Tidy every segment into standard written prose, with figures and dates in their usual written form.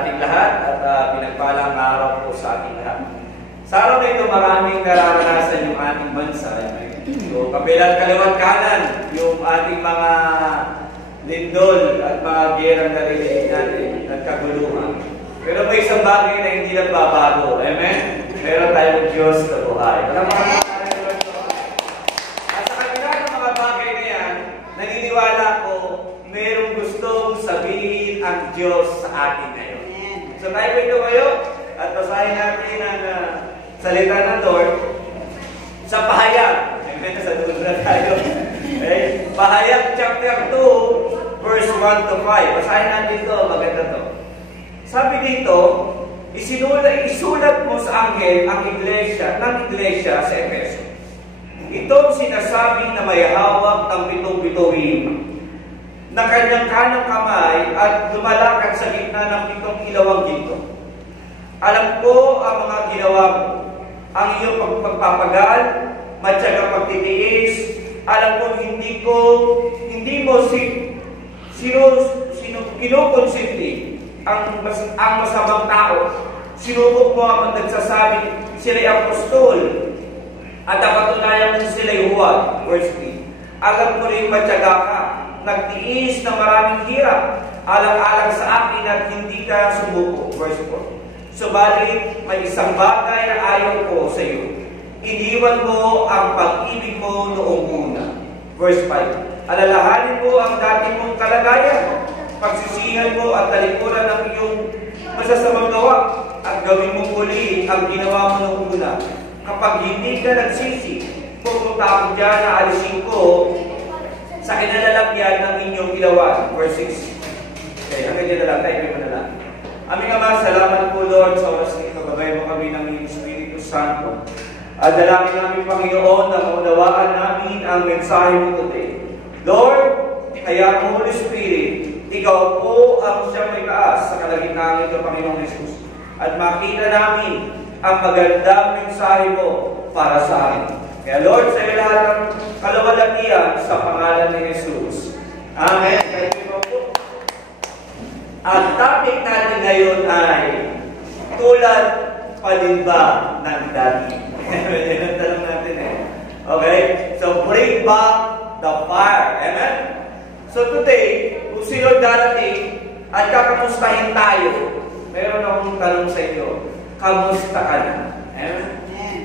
sa ating lahat at pinagpalang araw po sa ating lahat. Sa araw na ito, maraming nararanasan yung ating bansa. So, kabilang kaliwat kanan, yung ating mga lindol at mga gerang narinig natin at kaguluhan. Pero may isang bagay na hindi nagbabago. Amen? Meron tayong Diyos na buhay. At sa kabila ng mga bagay na yan, naniniwala ko, merong gustong sabihin ang Diyos sa atin ngayon. So tayo ito kayo at basahin natin ang salita ng Lord sa Pahayag. Amen? Sa dulo na tayo. Okay? Pahayag chapter 2, verse 1 to 5. Basahin natin ito. Maganda to. Sabi dito, isulat mo sa anghel ang iglesia sa Efeso. Itong sinasabi na may hawak ng pitong bituin, na kanyang kanang kamay at lumalakad sa gitna ng pitong ilawang ginto. Alam ko ang mga ginawa mo, ang iyong pagpapagal, matyagang pagtitiis. Alam ko hindi mo kinukonsinti ang masamang tao. Sinubok mo ang nagsasabi sila'y apostol at napatunayan mo sila'y huwag. Verse 3. Alam ko rin matyaga ka, nagtiis ng maraming hirap, alang-alang sa akin at hindi ka sumuko. Verse 4. Subalit, may isang bagay na ayaw ko sa iyo. Iniwan mo ang pag-ibig mo noong una. Verse 5. Alalahanin mo ang dati mong kalagayan, pagsisihan mo at talikuran ng iyong masasamang gawa, at gawin mo muli ang ginawa mo noong una. Kapag hindi ka nagsisi, pupunta ako dyan na alisin ko sa kinalalagyan ng inyong ilawan. Verse 6. Okay, hanggang dyan na lang. Tayo mo na lang. Aming Ama, salamat po Lord sa oras na ito. Gabay mo kami ng Espiritu Santo. At dalangin namin Panginoon na maunawaan namin ang mensahe mo today. Lord, kaya mo Holy Spirit, ikaw po ang siyang may taas sa kalagitnaan ito, Panginoong Jesus. At makita namin ang magandang mensahe mo para sa amin. Kaya Lord, sa iyo lahat ng kaluwalhatian sa pangalan ni Jesus. Amen. Ang topic natin ngayon ay tulad pa din ba ng dati? Yan ang tanong natin eh. Okay? So, bring back the fire. Amen? So today, kung sino darating at kakamustahin tayo, meron akong tanong sa inyo, kamusta ka na? Amen?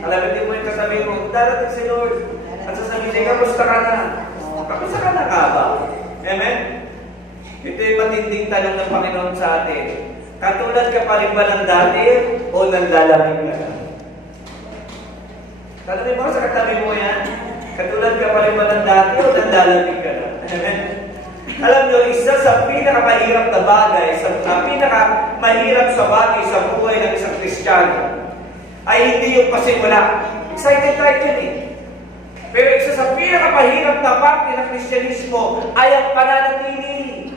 Alam mo yung kasabihin mo, darating si Lord. At sasabihin, kamusta ka na? Kamusta ka na ka ba? Amen? Ito yung matinding tanong ng Panginoon sa atin. Katulad ka pa rin ba ng dati o nanlalamig ka na? Tanongin mo sa katabi mo yan. Katulad ka pa rin ba ng dati o nanlalamig ka na? Amen? Alam nyo, isa sa pinakamahirap na bagay, pinakamahirap sa bagay sa buhay ng isang Kristiyano, ay hindi yung pasimula. Excited tayo dyan eh. Pero isa sa pinakamahirap na parte ng Kristyanismo ay ang pananatili.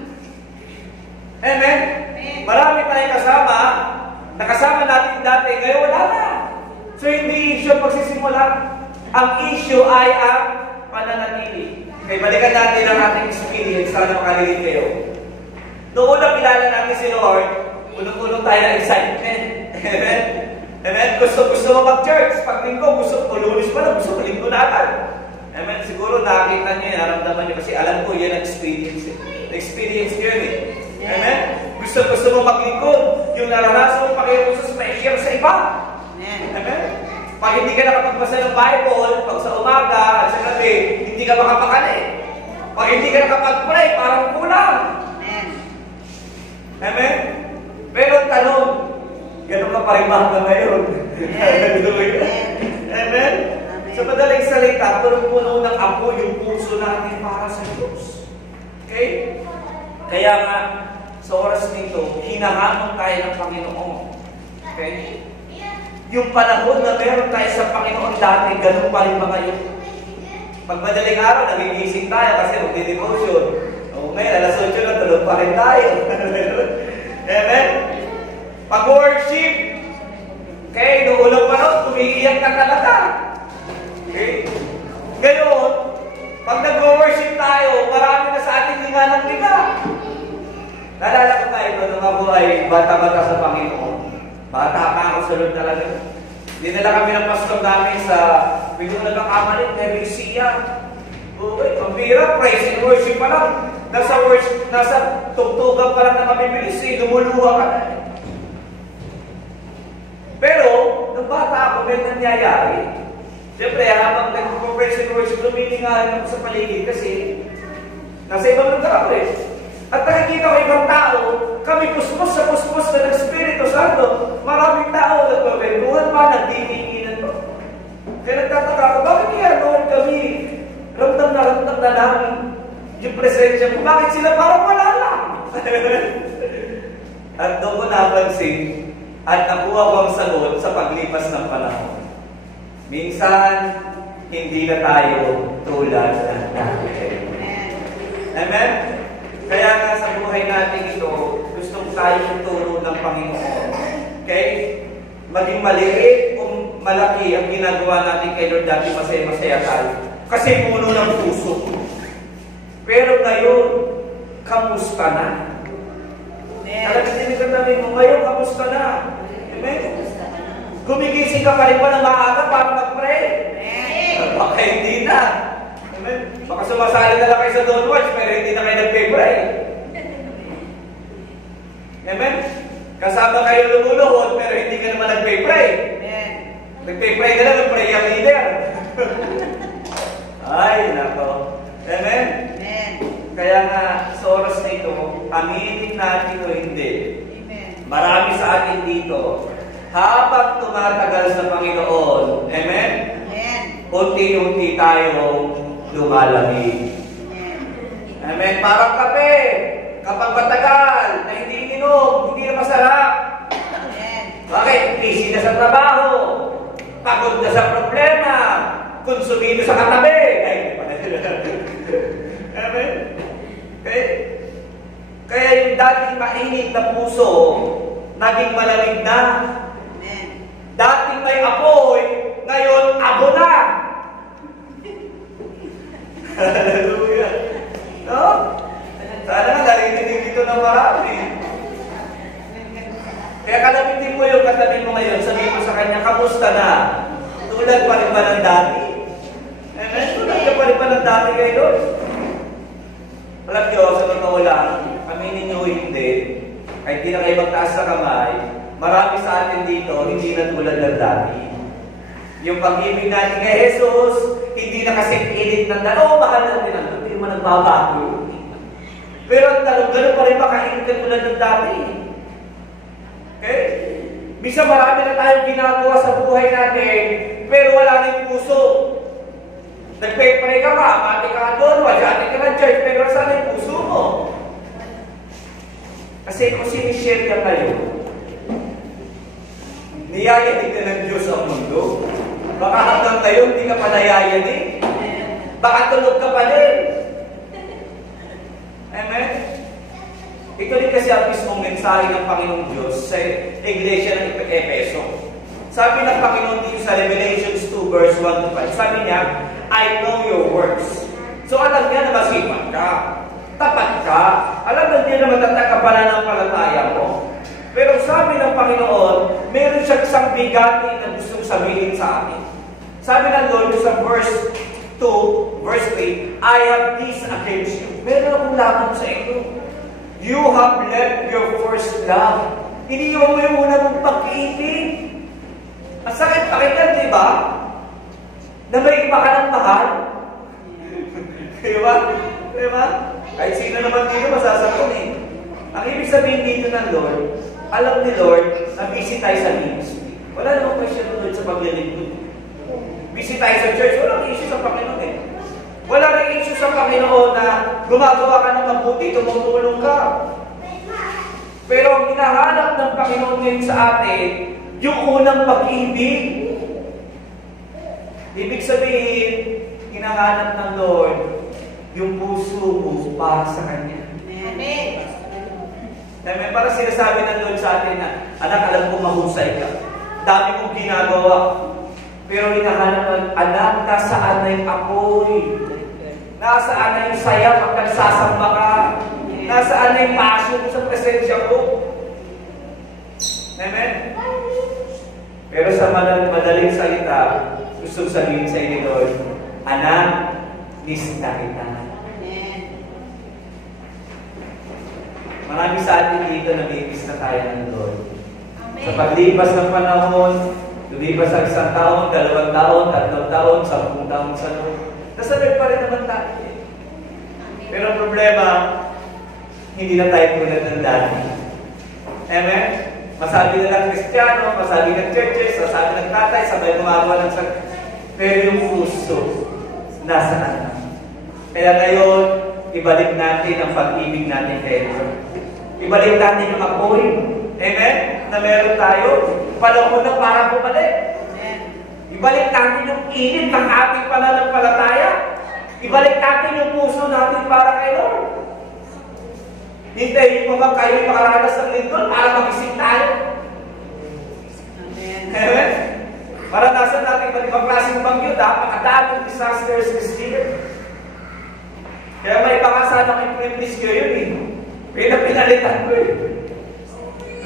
Amen? Marami tayong nakasama natin dati, ngayon wala na. So hindi issue pagsisimula. Ang issue ay ang pananatili. Okay, balikan natin ang ating experience. Sana makalilig kayo. Noong unang kilala natin si Lord, unang-unang tayo na excitement. Amen? Amen? Gusto mo mag-church. Pag linggo, gusto ko, lunes pa lang, gusto ko linggo na agad. Amen? Siguro nakita niyo, naramdaman niyo, kasi alam ko, yan ang experience. Experience yun eh. Amen? Gusto mo maglingkod. Yung naranasan mo, Panginoon Jesus, ma-share sa iba. Amen? Pag hindi ka nakapagbasa ng Bible, pag sa umaga at sa gabi, hindi ka makapakali. Pag hindi ka nakapag-pray, parang kulang. Amen? Pero tanong, gano'n ka pa rin mahal ngayon. Amen? Sa madaling salita, punong-puno ng apo yung puso natin para sa Diyos. Okay? Kaya nga, sa oras nito, hinahanong tayo ng Panginoon. Okay? Yung panahon na meron tayo sa Panginoon dati, ganun pa rin ba ngayon? Pag madaling araw, nagigising tayo kasi magdi-devotion. O ngayon, alas 8 na, tulog pa rin tayo. Amen? Pag-worship, okay, noong unang panahon, tumiiyak ka talaga. Okay? Ngayon, pag nag-worship tayo, marami na sa ating linga ng liga. Naalala ko tayo nung ako ay bata-bata sa Panginoon. Bata pa ako sa Lord talaga. Dinala kami ng pastor namin sa Pagkong nagkakamalit, Nevesia. Okay, pambira, praise and worship pa lang. Nasa tugtugan pa lang na mabibilis eh, lumuluha ka na. Pero, nung bata ako, may nangyayari. Siyempre, habang nag-praise and worship, lumilingahan ako sa paligid kasi nasa ibang lugar ako eh. At nakikita ko ibang tao, kami puspos sa puspos na ng Espiritu Santo. Maraming tao nagpabentuhan pa, nagtitinginan pa. Kaya nagtataka ako, bakit kaya noon kami ramdam na namin yung presensya mo? Bakit sila parang wala lang? At doon ko napansin at nakuha ko ang sagot sa paglipas ng panahon. Minsan, hindi na tayo tulad ng dati. Amen? Kaya nga sa buhay natin ito, gustong tayong turo ng Panginoon. Okay? Maging maliit o malaki ang ginagawa natin kay Lord dati, masaya-masaya tayo. Kasi puno ng puso. Pero ngayon, kamusta na? Talagang tinigatamin mo, ngayon, kamusta na? Amen? Gumigising ka pa rin pa ng maaga para mag-pray. Baka hindi na. Amen? Baka sumasali na lang kayo sa Don't Watch, pero hindi na kayo nag-pray. Amen? Kasama kayo lumuluhod, pero hindi ka naman nag-pray. Nag-pray ka lang ng prayer leader. Ay, nako. Amen? Kaya nga, sa oras na ito, aminin natin o hindi. Marami sa atin dito, habang tumatagal sa Panginoon, amen? Unti-unti tayong lumalamig. Amen? Parang kape, kapag matagal, na hindi inom, hindi na masarap. Bakit? Busy na sa trabaho, pagod na sa problema, konsumido sa katabi. Ay, amen? Okay? Kaya yung dating mainit na puso, naging malamig na. Dating may apoy, ngayon abo na. Hallelujah. No? Sana nga narinig dito ng marami. Kaya kalabitin mo yung katabi mo ngayon, sabihin mo sa kanya, kamusta na? Tulad pa rin ba ng dati? Amen? Tulad ka pa rin ba ng dati kay Lord? Alam nyo, sa totoo lang, aminin nyo hindi, kahit di na kayo magtaas sa kamay, marami sa atin dito, hindi na tulad ng dati. Yung pag-ibig natin kay Jesus, hindi na kasi init ng dalaw, mahal natin ang hindi naman nagbabago. Pero ang tanong, gano'n pa rin makainit ka tulad ng dati. Okay? Bisa marami na tayong ginagawa sa buhay natin, pero wala na yung puso. Nagpe-pray ka ba? Mati ka doon, wala ka ng church, pero saan yung puso mo? Kasi kung sinishare ka kayo, niyayanig ka ng Diyos ang mundo. Baka hanggang kayo, hindi ka pa nayayanig. Baka tulog ka pa din. Amen? Ito rin kasi ang mismong mensahe ng Panginoong Diyos sa Iglesia ng Efeso. Sabi ng Panginoon dito sa Revelations 2 verse 1 to 5, sabi niya, I know your works. So alam niya na masipag ka, tapat ka, alam niya na matatag ka pananampalataya mo. Pero sabi ng Panginoon, meron siya isang bigati na gustong sabihin sa atin. Sabi ng Lord sa verse 2, verse 3, I have this against you. Meron akong laban sa inyo. You have left your first love. Iniwan mo yung una mong pag-ibig. Ang sakit pakinggan, di ba? Na may iba ka ng mahal. Di ba? Di ba? Kahit sino naman dito masasaktan eh. Ang ibig sabihin dito ng Lord, alam ni Lord na busy tayo sa ministry. Wala namang question ng Lord sa paglilingkod. Busy tayo sa church, walang issue sa Panginoon eh. Wala rin issue sa Panginoon na gumagawa ka ng mabuti, tumutulong ka. Pero ang hinahanap ng Panginoon ngayon sa atin, yung unang pag-ibig. Ibig sabihin, hinahanap ng Lord yung puso mo para sa Kanya. Amen. Amen. Para sinasabi ng Lord sa atin na, anak, alam ko mahusay ka. Dami mong ginagawa. Pero hinahanap ng anak, nasaan na yung apoy? Nasaan na yung saya pag nagsasamba ka? Nasaan na yung passion sa presensya ko? Amen? Pero sa madaling salita, gusto sabihin sa inyo doon, anak, miss na kita. Marami sa atin dito nami-miss na tayo ng Lord. Sa paglipas ng panahon, lumipas ang 1 taon, 2 taon, 3 taon, 10 taon sa Lord. Nasanay pa rin naman tayo. Pero ang problema, hindi na tayo tulad ng dati. Amen? Masabi na ng Kristiyano, masabi ng churches, masabi ng tatay, sabay gumagawa ng sakit. Pero yung puso, nasaan na? Kaya ngayon, ibalik natin ang pag-ibig natin kay Lord. Ibalik natin yung apoy. Amen? Na meron tayo. Panahon na para bumalik. Ibalik natin yung init ng ating pananampalataya. Ibalik natin yung puso natin para kay Lord. Hintayin mo ba kayo makaranas ng lindol para magising tayo? Amen? Maranasan natin ba ibang klaseng bagyo, napakadaming disasters this year. Kaya may pakasana kay privilege ko yun eh. Pinalitan ko eh.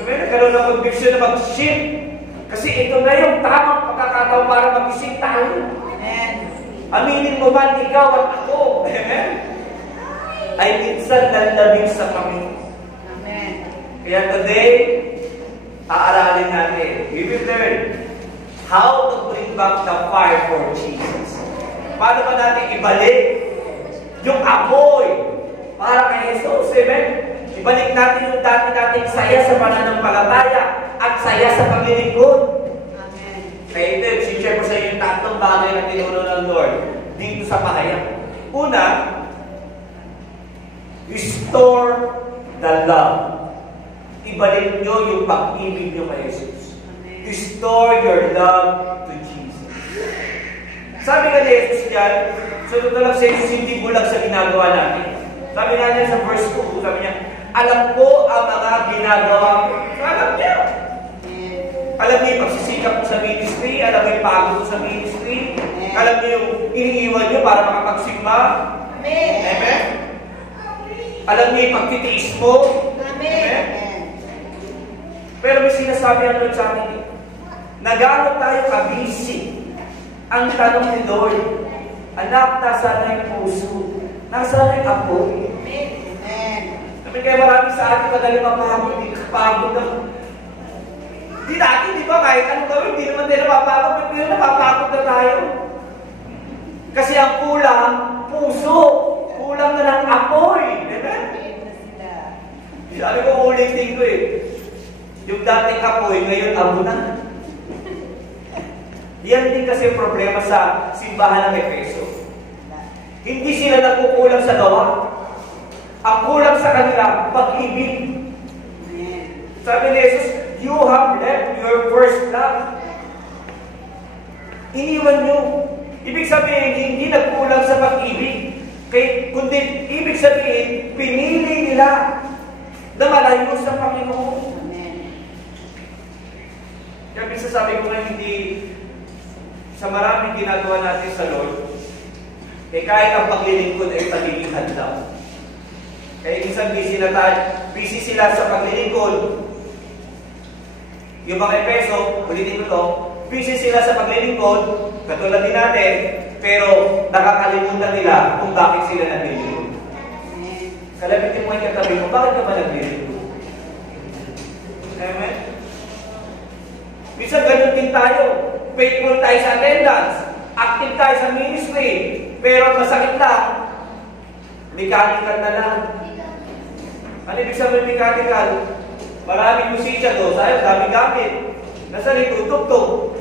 Amen? Nagkaroon ng conviction na mag-ship. Kasi ito na yung tamang pagkakataon para magising tayo. Amen. Aminin mo man ikaw at ako. Amen? Ay minsan lalabing sa kami. Amen. Kaya today, aaralin natin. We will learn how to bring back the fire for Jesus. Paano ba natin ibalik yung apoy para kay Jesus? Amen? Ibalik natin yung dati nating saya sa pananampalataya at saya sa paglilingkod. Amen. Kaya ito, sinishare ko sa inyo yung 3 bagay na tinuro ng Lord dito sa pahayag. Una, restore the love. Ibalik nyo yung pag-ibig nyo kay Jesus. Amen. Restore your love to Jesus. Sabi nga ni Jesus diyan, sunod na lang sa Jesus, hindi bulag sa ginagawa natin. Sabi nga niya sa verse 2, sabi niya, alam ko ang mga ginagawa ko. Alam niya. Alam niya yung pagsisikap mo sa ministry, alam niya yung pagod mo sa ministry, alam niya yung iniiwan niyo para makapagsigma. Amen. Amen. Alam niya yung pagtitiis mo. Amen. Pero may sinasabi ang Lord sa amin, nagano tayo kabisi. Ang tanong ni Lord, anak, nasaan na yung puso? Nasaan na yung apoy? Amen. Kaya marami sa atin madali mapagod, hindi kapagod na. Di natin, di ba, kahit anong gawin, hindi naman tayo napapagod, pero napapagod na tayo. Kasi ang kulang, puso. Kulang na ng apoy. Amen? Sabi ko, ulitin ko eh. Yung dating apoy, ngayon abo na. Yan din kasi problema sa simbahan ng Efeso. Hindi sila nagkukulang sa gawa. Ang kulang sa kanila, pag-ibig. Sabi ni Jesus, you have left your first love. Iniwan nyo. Ibig sabihin, hindi nagkulang sa pag-ibig. Kundi, ibig sabihin, pinili nila na malayo sa Panginoon. Kaya bisa sabi ko nga, hindi sa maraming ginagawa natin sa Lord, kahit ang paglilingkod ay pagiging hadlang. Kaya isang busy sila sa paglilingkod. Yung mga Efeso, ulitin ko to, busy sila sa paglilingkod, katulad din natin, pero nakakalimutan nila kung bakit sila naglilingkod. Kalabitin mo yung katabi mo, bakit ka ba naglilingkod? Amen? Minsan ganun din tayo. Faithful tayo sa attendance, active tayo sa ministry, pero masakit lang, mechanical na lang. Ano ibig sabihin mechanical? Maraming musisya doon, sa'yo, daming gamit. Nasa tutugtog.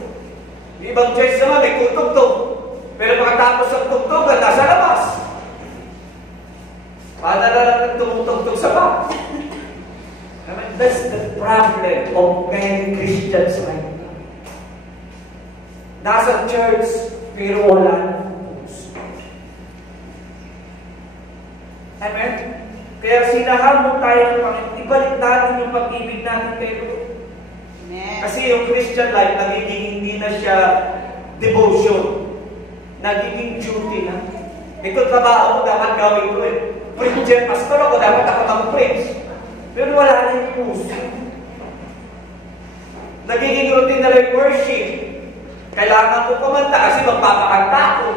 Ibang church naman, may tutugtog. Pero pagkatapos ng tugtog, nasa labas. Paano na lang tumutugtog sa back? That's the problem of many Christians right now. Nasa church, pero wala ng puso. Amen? Kaya sinahamon tayo ng Panginoon, ibalik natin yung pag-ibig natin kay Lord. Kasi yung Christian life, nagiging hindi na siya devotion. Nagiging duty na. Ito trabaho ko, dapat gawin ko eh. Preacher, pastor ako, dapat ako mag-preach. Pero wala na yung puso. Nagiging routine na rin worship. Kailangan ko kumanta kasi magpapakanta ako.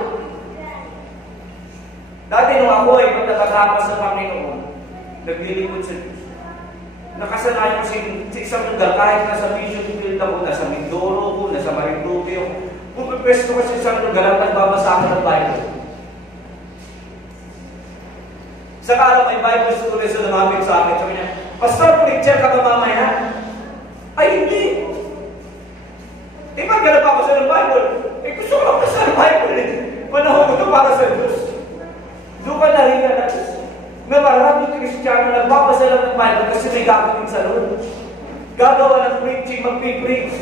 Dati nung ako ay pagkatapos sa Panginoon, naglilingkod sa Diyos. Nakasanayan ko sa isang lugar, kahit nasa mission field ako, nasa Mindoro ko, nasa Marinduque ako. Kung pipwesto ko sa isang lugar, at nagbabasa ako ng Bible. Sa araw may Bible student na lumapit sa akin, sabi niya, Pastor, preacher ka ba mamaya? Ay, hindi. Ba't ka nababasa ng Bible? Gusto ko lang basa ng Bible. Panahon ko ito para sa Diyos. Doon ka na-realize na maraming Kristiyano nagbabasa lang ng Bible kasi may gagawin sa loob. Gagawa ng preaching, mag-preach.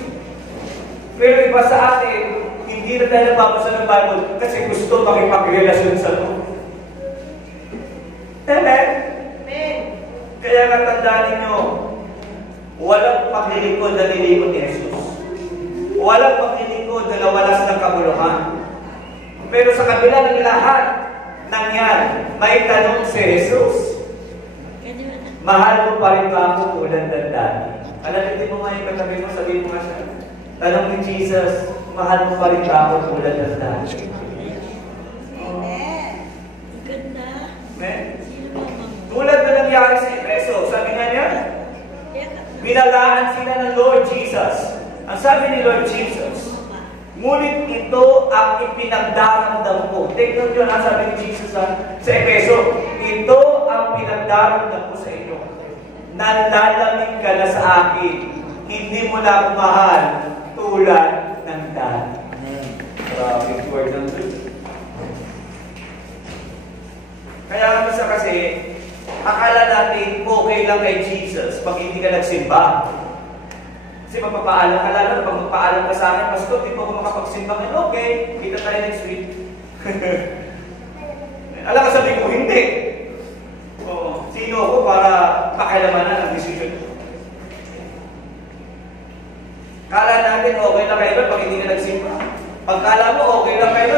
Pero iba sa atin, hindi na tayo nagbabasa ng Bible kasi gusto makipagrelasyon sa loob. Amen? Amen. Kaya natandaan ninyo, walang paglilingkod na nilingkod ni Jesus. Walang paglilingkod na nawalas ng kabuluhan. Pero sa kabila ng lahat ng yan, may tanong si Jesus. Mahal mo pa rin ba ako tulad ng dati? Alalitin mo nga yung katabi mo, sabihin mo nga siya. Tanong ni Jesus, mahal mo pa rin ba ako tulad ng dati? Amen. Ganda. Amen. Tulad na nangyari sa Efeso, sabi nga niya, binalaan sila ng Lord Jesus. Ang sabi ni Lord Jesus, ngunit ito ang ipinagdaramdam ko. Tingnan nyo na sabi ni Jesus sa Efeso, ito ang pinagdaramdam ko sa inyo. Nanlalamig ka na sa akin. Hindi mo na ako mahal tulad ng dati. Grabe word ng Diyos. Kaya naman sa kasi, akala natin okay lang kay Jesus pag hindi ka nagsimba. Kasi magpapaalam ka lang, pag magpaalam ka sa akin, Pastor, di po ako makapagsimba ngayon. Okay, kita tayo next week. Alam ka, sabi ko, hindi. Oo, sino ako para pakialamanan ang decision ko? Kala natin okay lang kayo pag hindi ka nagsimba. Pagkala mo okay lang kayo,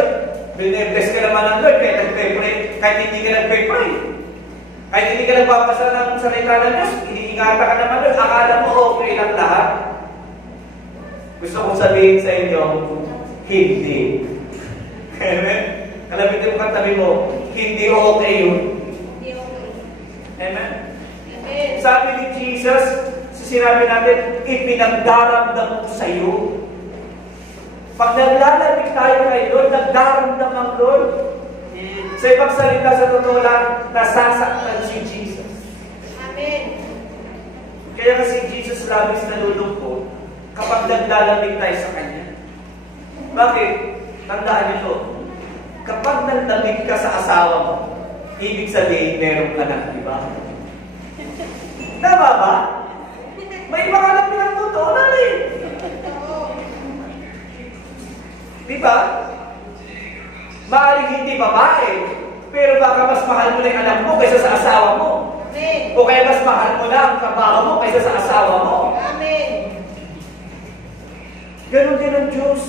bine-bless ka naman ng Lord, kahit hindi ka nag-pray. Kahit hindi ka nagpapasa ng salita ng Diyos, iniingatan ka naman doon, akala mo okay lang lahat. Gusto kong sabihin sa inyo, hindi. Amen? Kalabitin mo katabi mo, hindi okay yun. Hindi okay. Amen? Amen. Sabi ni Jesus, sinabi natin, ipinagdaramdam ko sa iyo. Pag naglalapit tayo kay Lord, nagdaramdam ang Lord. Sa ibang salita, sa totoo lang, nasasaktan si Jesus. Amen. Kaya kasi Jesus labis nalulungkot kapag naglalamig tayo sa Kanya. Bakit? Tandaan niyo to. Kapag naglamig ka sa asawa mo, ibig sabihin meron ka na, di ba? Tama ba? May iba ka lang pinagtutunan eh. Di ba? Maaaring hindi babae, pero baka mas mahal mo na yung anak mo kaysa sa asawa mo. Amen. O kaya mas mahal mo na ang trabaho mo kaysa sa asawa mo. Amen. Ganon din ang Diyos.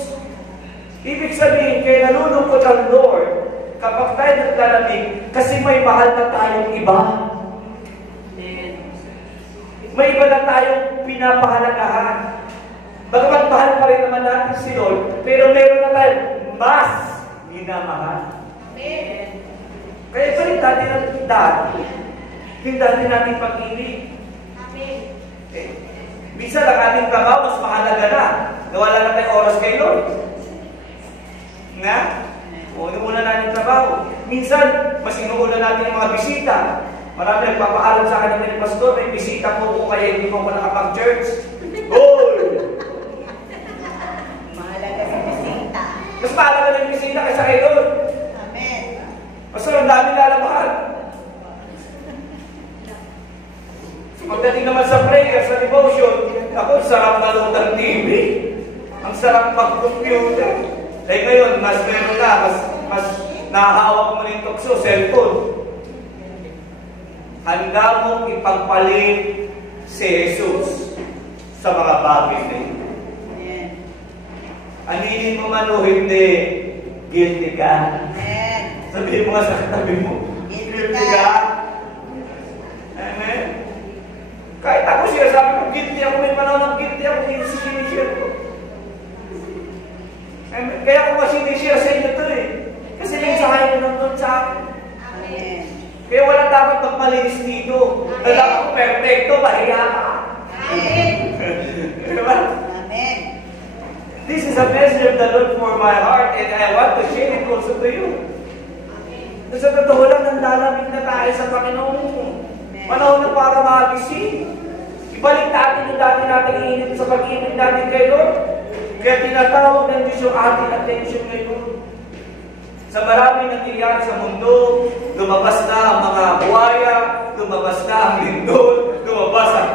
Ibig sabihin, kaya nalulungkot ang Lord kapag tayo naglalamig kasi may mahal na tayong iba. May iba na tayong pinapahalagahan. Bagamat mahal pa rin naman natin si Lord, pero meron na tayong mas minamahal. Amen. Kaya ito rin dati natin dati. Yung dati natin pag-ibig. Amen. Minsan ang ating trabaho mas mahalaga na. Nawala na tayong oras kay Lord. Nga? Una natin trabaho. Minsan, mas inuuna natin yung mga bisita. Marami nagpapaalam sa akin ng pastor, may bisita po ko kaya hindi po ako nakapag-church. Goal! Mahalaga sa bisita. Mas mahalaga na yung bisita kaysa kay Lord. Amen. Pastor, ang dami lalabahan. Pagdating naman sa prayer, sa devotion, ako, sarap manood ng TV. Ang sarap mag-computer. Dahil ngayon, mas meron na, mas nakahawak mo na yung tukso, cellphone. Handa mong ipagpalit si Jesus sa mga bagay na ito. Amen. Aninin mo man o hindi, guilty ka. Amen. Sabihin mo nga sa katabi mo, guilty ka. Amen. Kahit ako sinasabi ko, guilty ako may panahon ng guilty ako, hindi sinishare ko. Kaya ako nga sinishare sa inyo ito eh. Kasi mensahe ko nandun sa akin. Amen. Kaya wala dapat magmalinis dito. Dala ako perfecto, mahiya ka. Amen. Diba? Amen. This is a message of the Lord for my heart and I want to share it also to you. Sa totoo lang, nanlalamig na tayo sa Panginoon. Panahon na para magising. Ibalik natin yung dati natin iinit sa pag-ibig natin kay Lord. Kaya tinatawag ng Diyos yung ating attention ngayon. Sa maraming nangyayari sa mundo, lumabas na ang mga buhaya, lumabas na ang lindol, lumabas ang...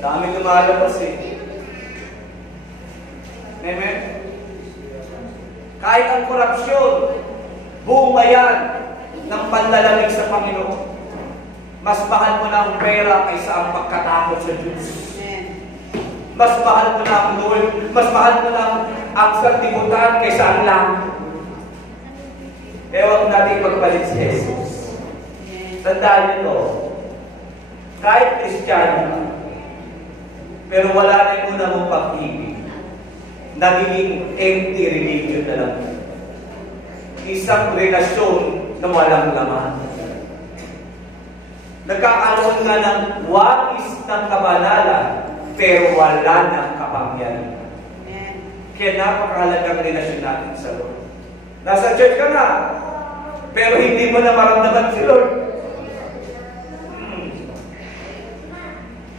Daming lumalabas eh. Amen? Kahit ang korupsyon, bumayan ng panlalamig sa Panginoon. Mas mahal mo na ang pera kaysa ang pagkatakot sa Diyos. Mas mahal mo na ang Lord. Mas mahal mo na ang santibutan kaysa ang langit. Kaya huwag natin magpalit si Jesus. Tandaan nyo to. Kahit Kristiyano, pero wala na yung una mong pag-ibig. Nagiging empty religion na lang. Isang relasyon na walang laman. Nagkakaroon nga ng wais ng kabanalan, pero wala ng kapangyarihan. Kaya napakahalagang relasyon natin sa Lord. Nasa church ka na, pero hindi mo na maramdaman si Lord.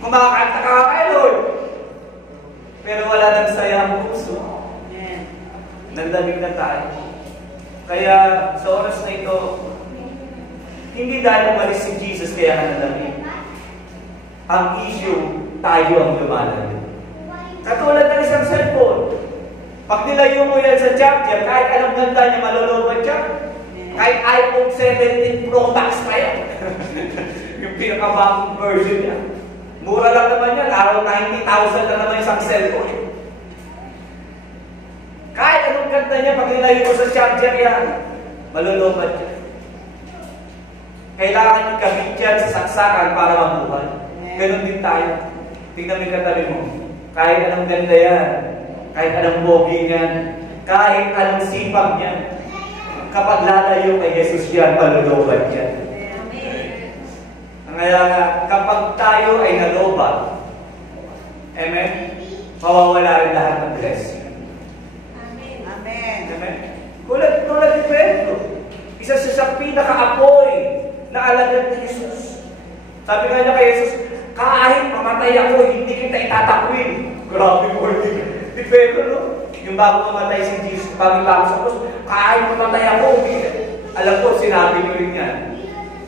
Kumakanta ka kay Lord, pero wala nang saya ang puso. Nagdamig na tayo. Kaya sa oras na ito, hindi dahil umalis si Jesus kaya ka nalamig. Ang issue, tayo ang lumalamig. Katulad ng isang cellphone. Pag nilayo mo yan sa charger, kahit anong ganda niya, malulobot siya. Kahit iPhone 17 Pro Max pa yan. Yung pinakabagong version niya. Mura lang naman yan. Araw 90,000 na naman isang cellphone. Kahit anong ganda niya, pag nilayo mo sa charger yan, malulobot siya. Kailangan ikabit yan sa saksakan para mabuhay. Ganon din tayo. Tingnan mo yung katabi mo. Kahit anong ganda yan, kahit anong pogi yan, kahit anong sipag yan, kapag lalayo kay Jesus yan, malulobad yan. Kaya kapag tayo ay nalobat, amen, mawawala rin lahat ng blessing. Amen. Amen. Tulad ni Pedro, isa siya sa pinaka-apoy na alagad ni Jesus. Sabi nga niya kay Jesus, kahit mamatay ako, hindi kita itatakwin. Grabe po, ni Pedro, no? Yung bago mamatay si Jesus, bago sa cross, kahit mamatay ako, alam ko, sinabi niyo rin yan.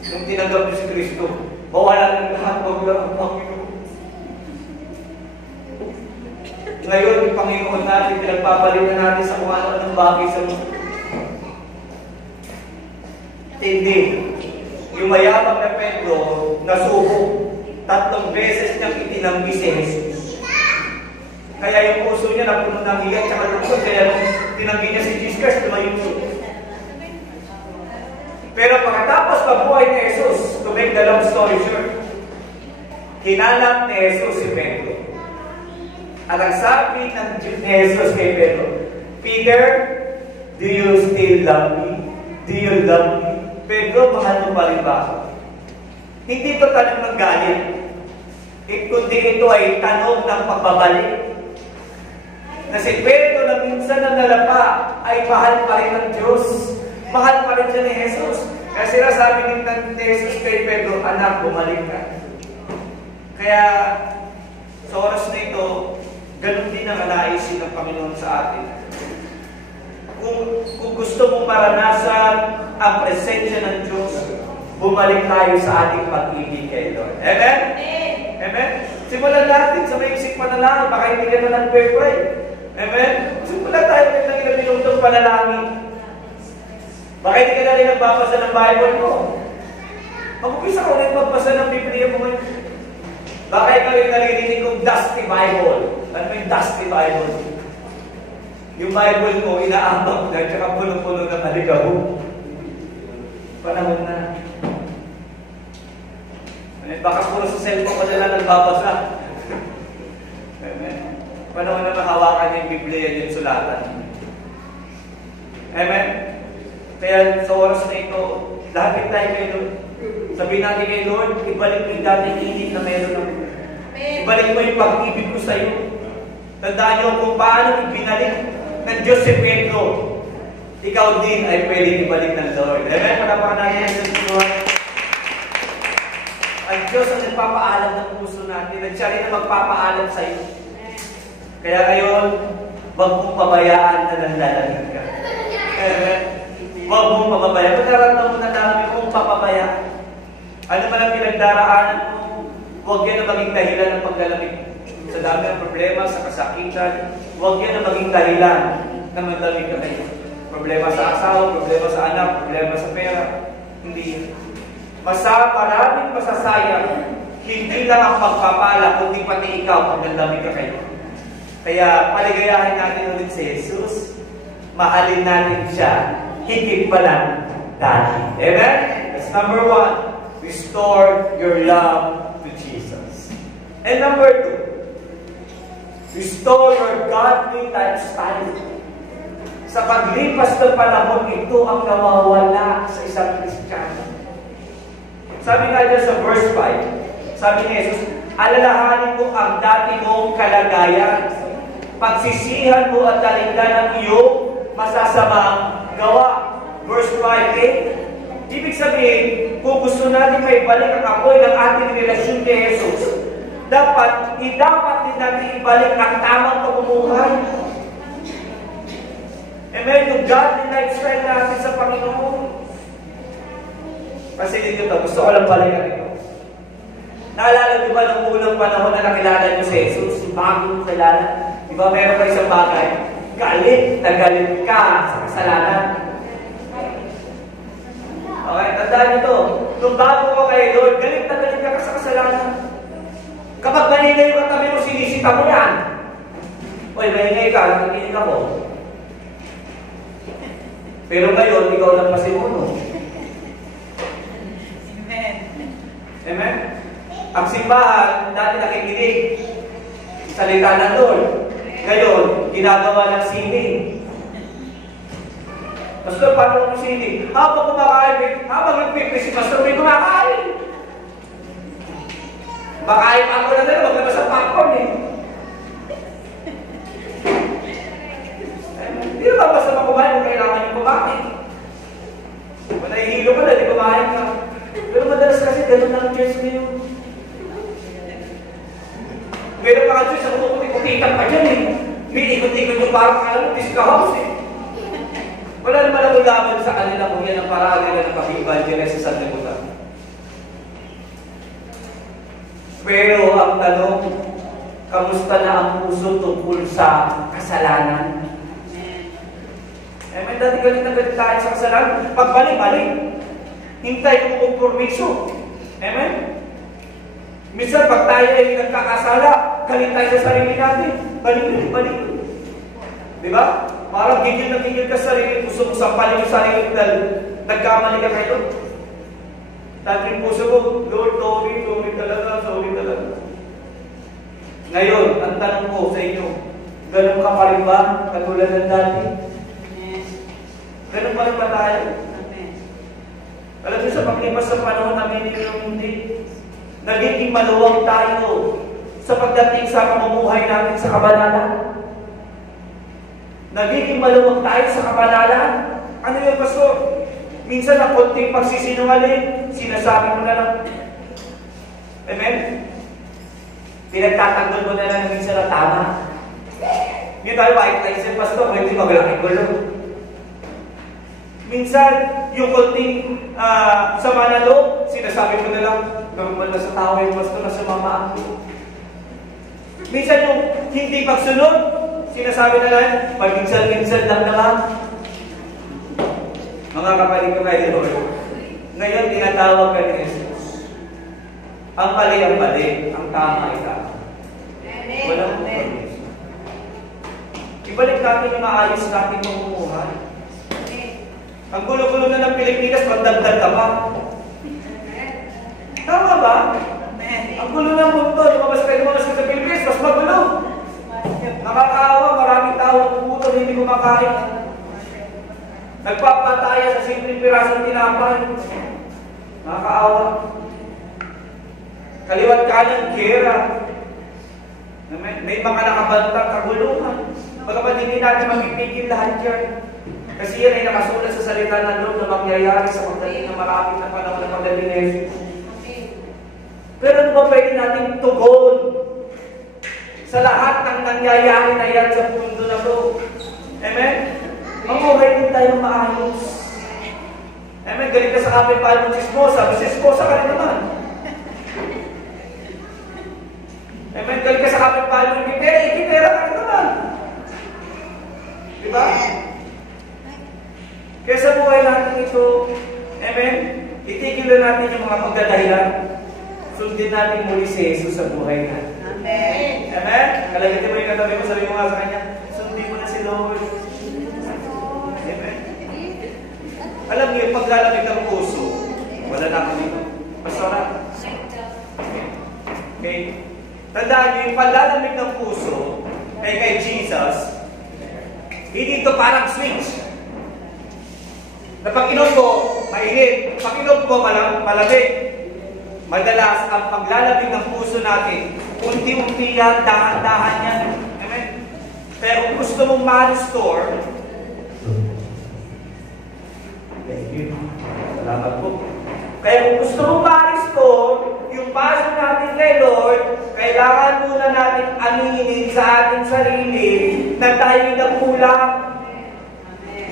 Nung tinanggap niyo si Kristo, mawala ng lahat, mawala ng Panginoon. Ngayon, yung Panginoon natin, pinagpapalitan natin sa kung ano-anong bagay sa mundo. Hindi. Yung mayabang na Pedro, nasuko. 3 beses niyang itinanggi si Jesus. Kaya yung puso niya napuno ng hiyat at lungkot. Kaya nung tinanggi niya si Jesus, tumayo siya. Pero pagkatapos mabuhay ni Jesus, to make the long story short, hinanap ni Jesus si Pedro. At ang sabi ng Jesus kay Pedro, Peter, do you still love me? Do you love me? Pedro, mahal mo pa rin ba ako? Hindi ito tanong ng galit. Kundi ito ay tanong ng pagbabalik. Na si Pedro na minsan na nalapa ay mahal pa rin ng Diyos. Mahal pa rin siya ni Jesus. Kaya sinasabi din ng Jesus kay Pedro, anak, bumalik ka. Kaya sa oras na ito, ganun din ang naisin ng Panginoon sa atin. Kung gusto mong maranasan ang presensya ng Diyos, bumalik tayo sa ating pag-ibig kay Lord. Amen? Amen? Simulan natin sa maisip panalangin. Baka hindi ka na nag-pray. Amen? Simulan tayo ng ilang minutong panalangin. Baka hindi ka na rin nagbabasa ng Bible mo. Mag-upisa ka ulit magbasa ng Biblia mo ngayon. Baka ikaw yung naririnig kong dusty Bible. Ano yung dusty Bible? Yung Bible mo, inaambang na, tsaka puno-puno ng aligaw. Panahon na. Baka puro sa cellphone ko nila nagbabasa. Panahon na mahawakan yung Biblia yung sulatan. Amen? Kaya sa oras na ito, lapit tayo kay Lord. Sabihin natin kay Lord, ibalik mo yung dating init na meron ako. Ibalik mo yung pag-ibig ko sa iyo. Tandaan niyo kung paano ibinalik ng Diyos si Pedro. Ikaw din ay pwedeng ibalik ng Lord. Amen? Panapakan natin sa Lord. Ang Diyos ang nagpapaalam ng puso natin. At siya rin ang magpapaalam sa iyo. Kaya ngayon, huwag mong pabayaan na nanlalangin ka. Amen? Huwag mong pababayaan. Kung nararamdaman mo na namin kung papabayaan, ano man ang pinagdaraanan mo, huwag yan na maging dahilan ng paglalamig. Sa dami ng problema, sa kasakitan, huwag yan na maging dahilan na maglamig ka kayo. Problema sa asawa, problema sa anak, problema sa pera. Hindi. Maraming masasayang, hindi lang ang pagpapala, kundi pati ikaw pag naglamig ka kayo. Kaya paligayahin natin ulit si Jesus. Mahalin natin siya. Higit pa lang dati. Amen? That's number 1. Restore your love to Jesus. And number 2, restore your godly lifestyle. Sa paglipas ng panahon, ito ang nawawala sa isang Kristiyano. Sabi nga dyan sa verse 5, sabi ni Jesus, alalahanin mo ang dati mong kalagayan. Pagsisihan mo at talikdan ang iyong masasamang gawa. Verse 5, ibig sabihin, kung gusto natin maibalik ang apoy ng ating relasyon kay Jesus, dapat din natin ibalik ang tamang pamumuhay. Amen? Yung godly lifestyle natin sa Panginoon. Kasi dito to, gusto ko lang balikan ito. Naalala niyo ba nung unang panahon na nakilala niyo si Jesus? Yung bago niyo kilala? Di ba meron pa isang bagay? Galit na galit ka sa kasalanan. Okay, tandaan niyo to. Nung bago ko kay Lord, galit na galit ka sa kasalanan. Kapag maligay yung katabi mo, sinisita mo yan. Uy, maingay ka, nakikinig ako. Pero ngayon, ikaw lang masimuno. Amen. Amen? Ang simbahan, dati nakikinig. Salita ng Lord. Ngayon, ginagawa ng sining. Pastor, paano yung sining? Habang kumakain, habang nagpipis si Pastor, may kumakain. Makain ako na rin, huwag na sa popcorn eh. Hindi naman basta makumain kung kailangan yung kumain. Kung nahihilo ka na, di kumain ka. Pero madalas kasi ganun lang ang church ngayon. Meron pa ka church, ako kukutikan pa dyan eh. May ikot-ikot yung parang alam mo, disco house eh. Wala naman ako laban sa kanila kung yan ang paraan nila ng pag-evangelize sa sanlibutan. Pero ang tanong, kamusta na ang puso tungkol sa kasalanan? May dati galit na galit tayo sa kasalanan. Pagbalik-balik, hintay ko kompromiso. Amen? Minsan, pag tayo ay nagkakasala, galit tayo sa sarili natin. Balik. Di ba? Parang gigil na gigil ka sa sarili. Gusto mo sampalin yung sarili dahil nagkamali ka kayo. Dati yung puso ko, Lord, sorry talaga. Ngayon, ang tanong ko sa inyo, ganun ka pa rin ba? Katulad ng dati? Ganun pa rin ba tayo? Alam niyo, sa paglipas sa panahon namin hindi. Nagiging maluwag tayo sa pagdating sa pamumuhay natin sa kabanalan. Nagiging maluwag tayo sa kabanalan. Ano yung Pastor? Minsan na konting pagsisinungaling, sinasabi mo na lang. Amen? Pinagtatanggol mo na lang minsan na tama. Hindi tayo makikita Pastor, hindi maglaki gulo. Minsan, yung konting sama na loob, sinasabi mo na lang, gawin na sa tao yung Pastor na sumamaan ko. Minsan yung hindi pagsunod, sinasabi na lang, pag-minsan lang naman. Mga kapatid ko kayo, Lord, ngayon tinatawag ka ni Jesus. Ang mali ang mali, ang tama ay tama. Walang kompromiso. Ibalik natin yung maayos natin mamumuhay. Ang gulo-gulo na ng Pilipinas, magdagdag ka pa. Tama ba? Ang gulo ng mundo, lumabas ka sa Pilipinas, mas magulo. pirasong tinapay. Nakakaawa. Kaliwat kanan, gera. May mga nakabantang kaguluhan. Bagamat hindi natin magpipigil lahat yan. Kasi yan ay nakasulat sa salita ng Lord na mangyayari sa pagdating ng marapit na panahon ng pagdating ni Jesus. Pero ano ba pwede natin tugon sa lahat ng nangyayari na yan sa mundo na to? Amen? Mamuhay din tayo maayos. Amen? Galing ka sa kapitbahay mo, chismosa. Chismosa ka rin naman. Amen? Galing ka sa kapitbahay mo, ikitera ka rin naman. Diba? Kaya sa buhay natin ito, amen? Itigil na natin yung mga pagdadahilan. Sundin natin muli si Jesus sa buhay natin. Amen. Amen? Kalagatin mo yung katabi mo, sabi mo nga sa kanya, sundin mo na si Lord. Amen? Alam niyo, yung paglalamig ng puso, wala na ako dito. Pastora? Okay? Tandaan niyo, yung paglalamig ng puso ay kay Jesus, hindi ito parang switch. Na pag inom ko, mainit. Pag inom ko, malamig. Madalas, ang paglalabig ng puso natin, unti-unti yan, dahan-dahan yan. Amen? Pero kung gusto mong ma-restore, thank you. Salamat po. Kaya kung gusto mong ma-restore, yung paso natin kay Lord, kailangan muna natin aminin sa ating sarili na tayo nagkulang.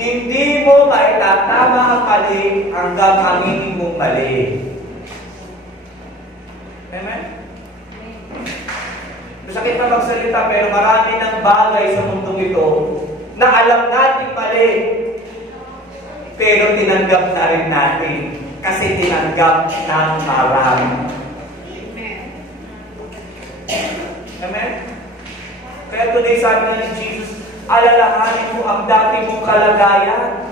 Hindi mo maitatama ang mali hanggang aminin mong mali. Amen? Masakit na magsalita, pero marami ng bagay sa mundong ito na alam natin mali, pero tinanggap na rin natin kasi tinanggap ng marami. Amen? Kaya today sabi na ni Jesus, alalahanin mo ang dati mong kalagayan.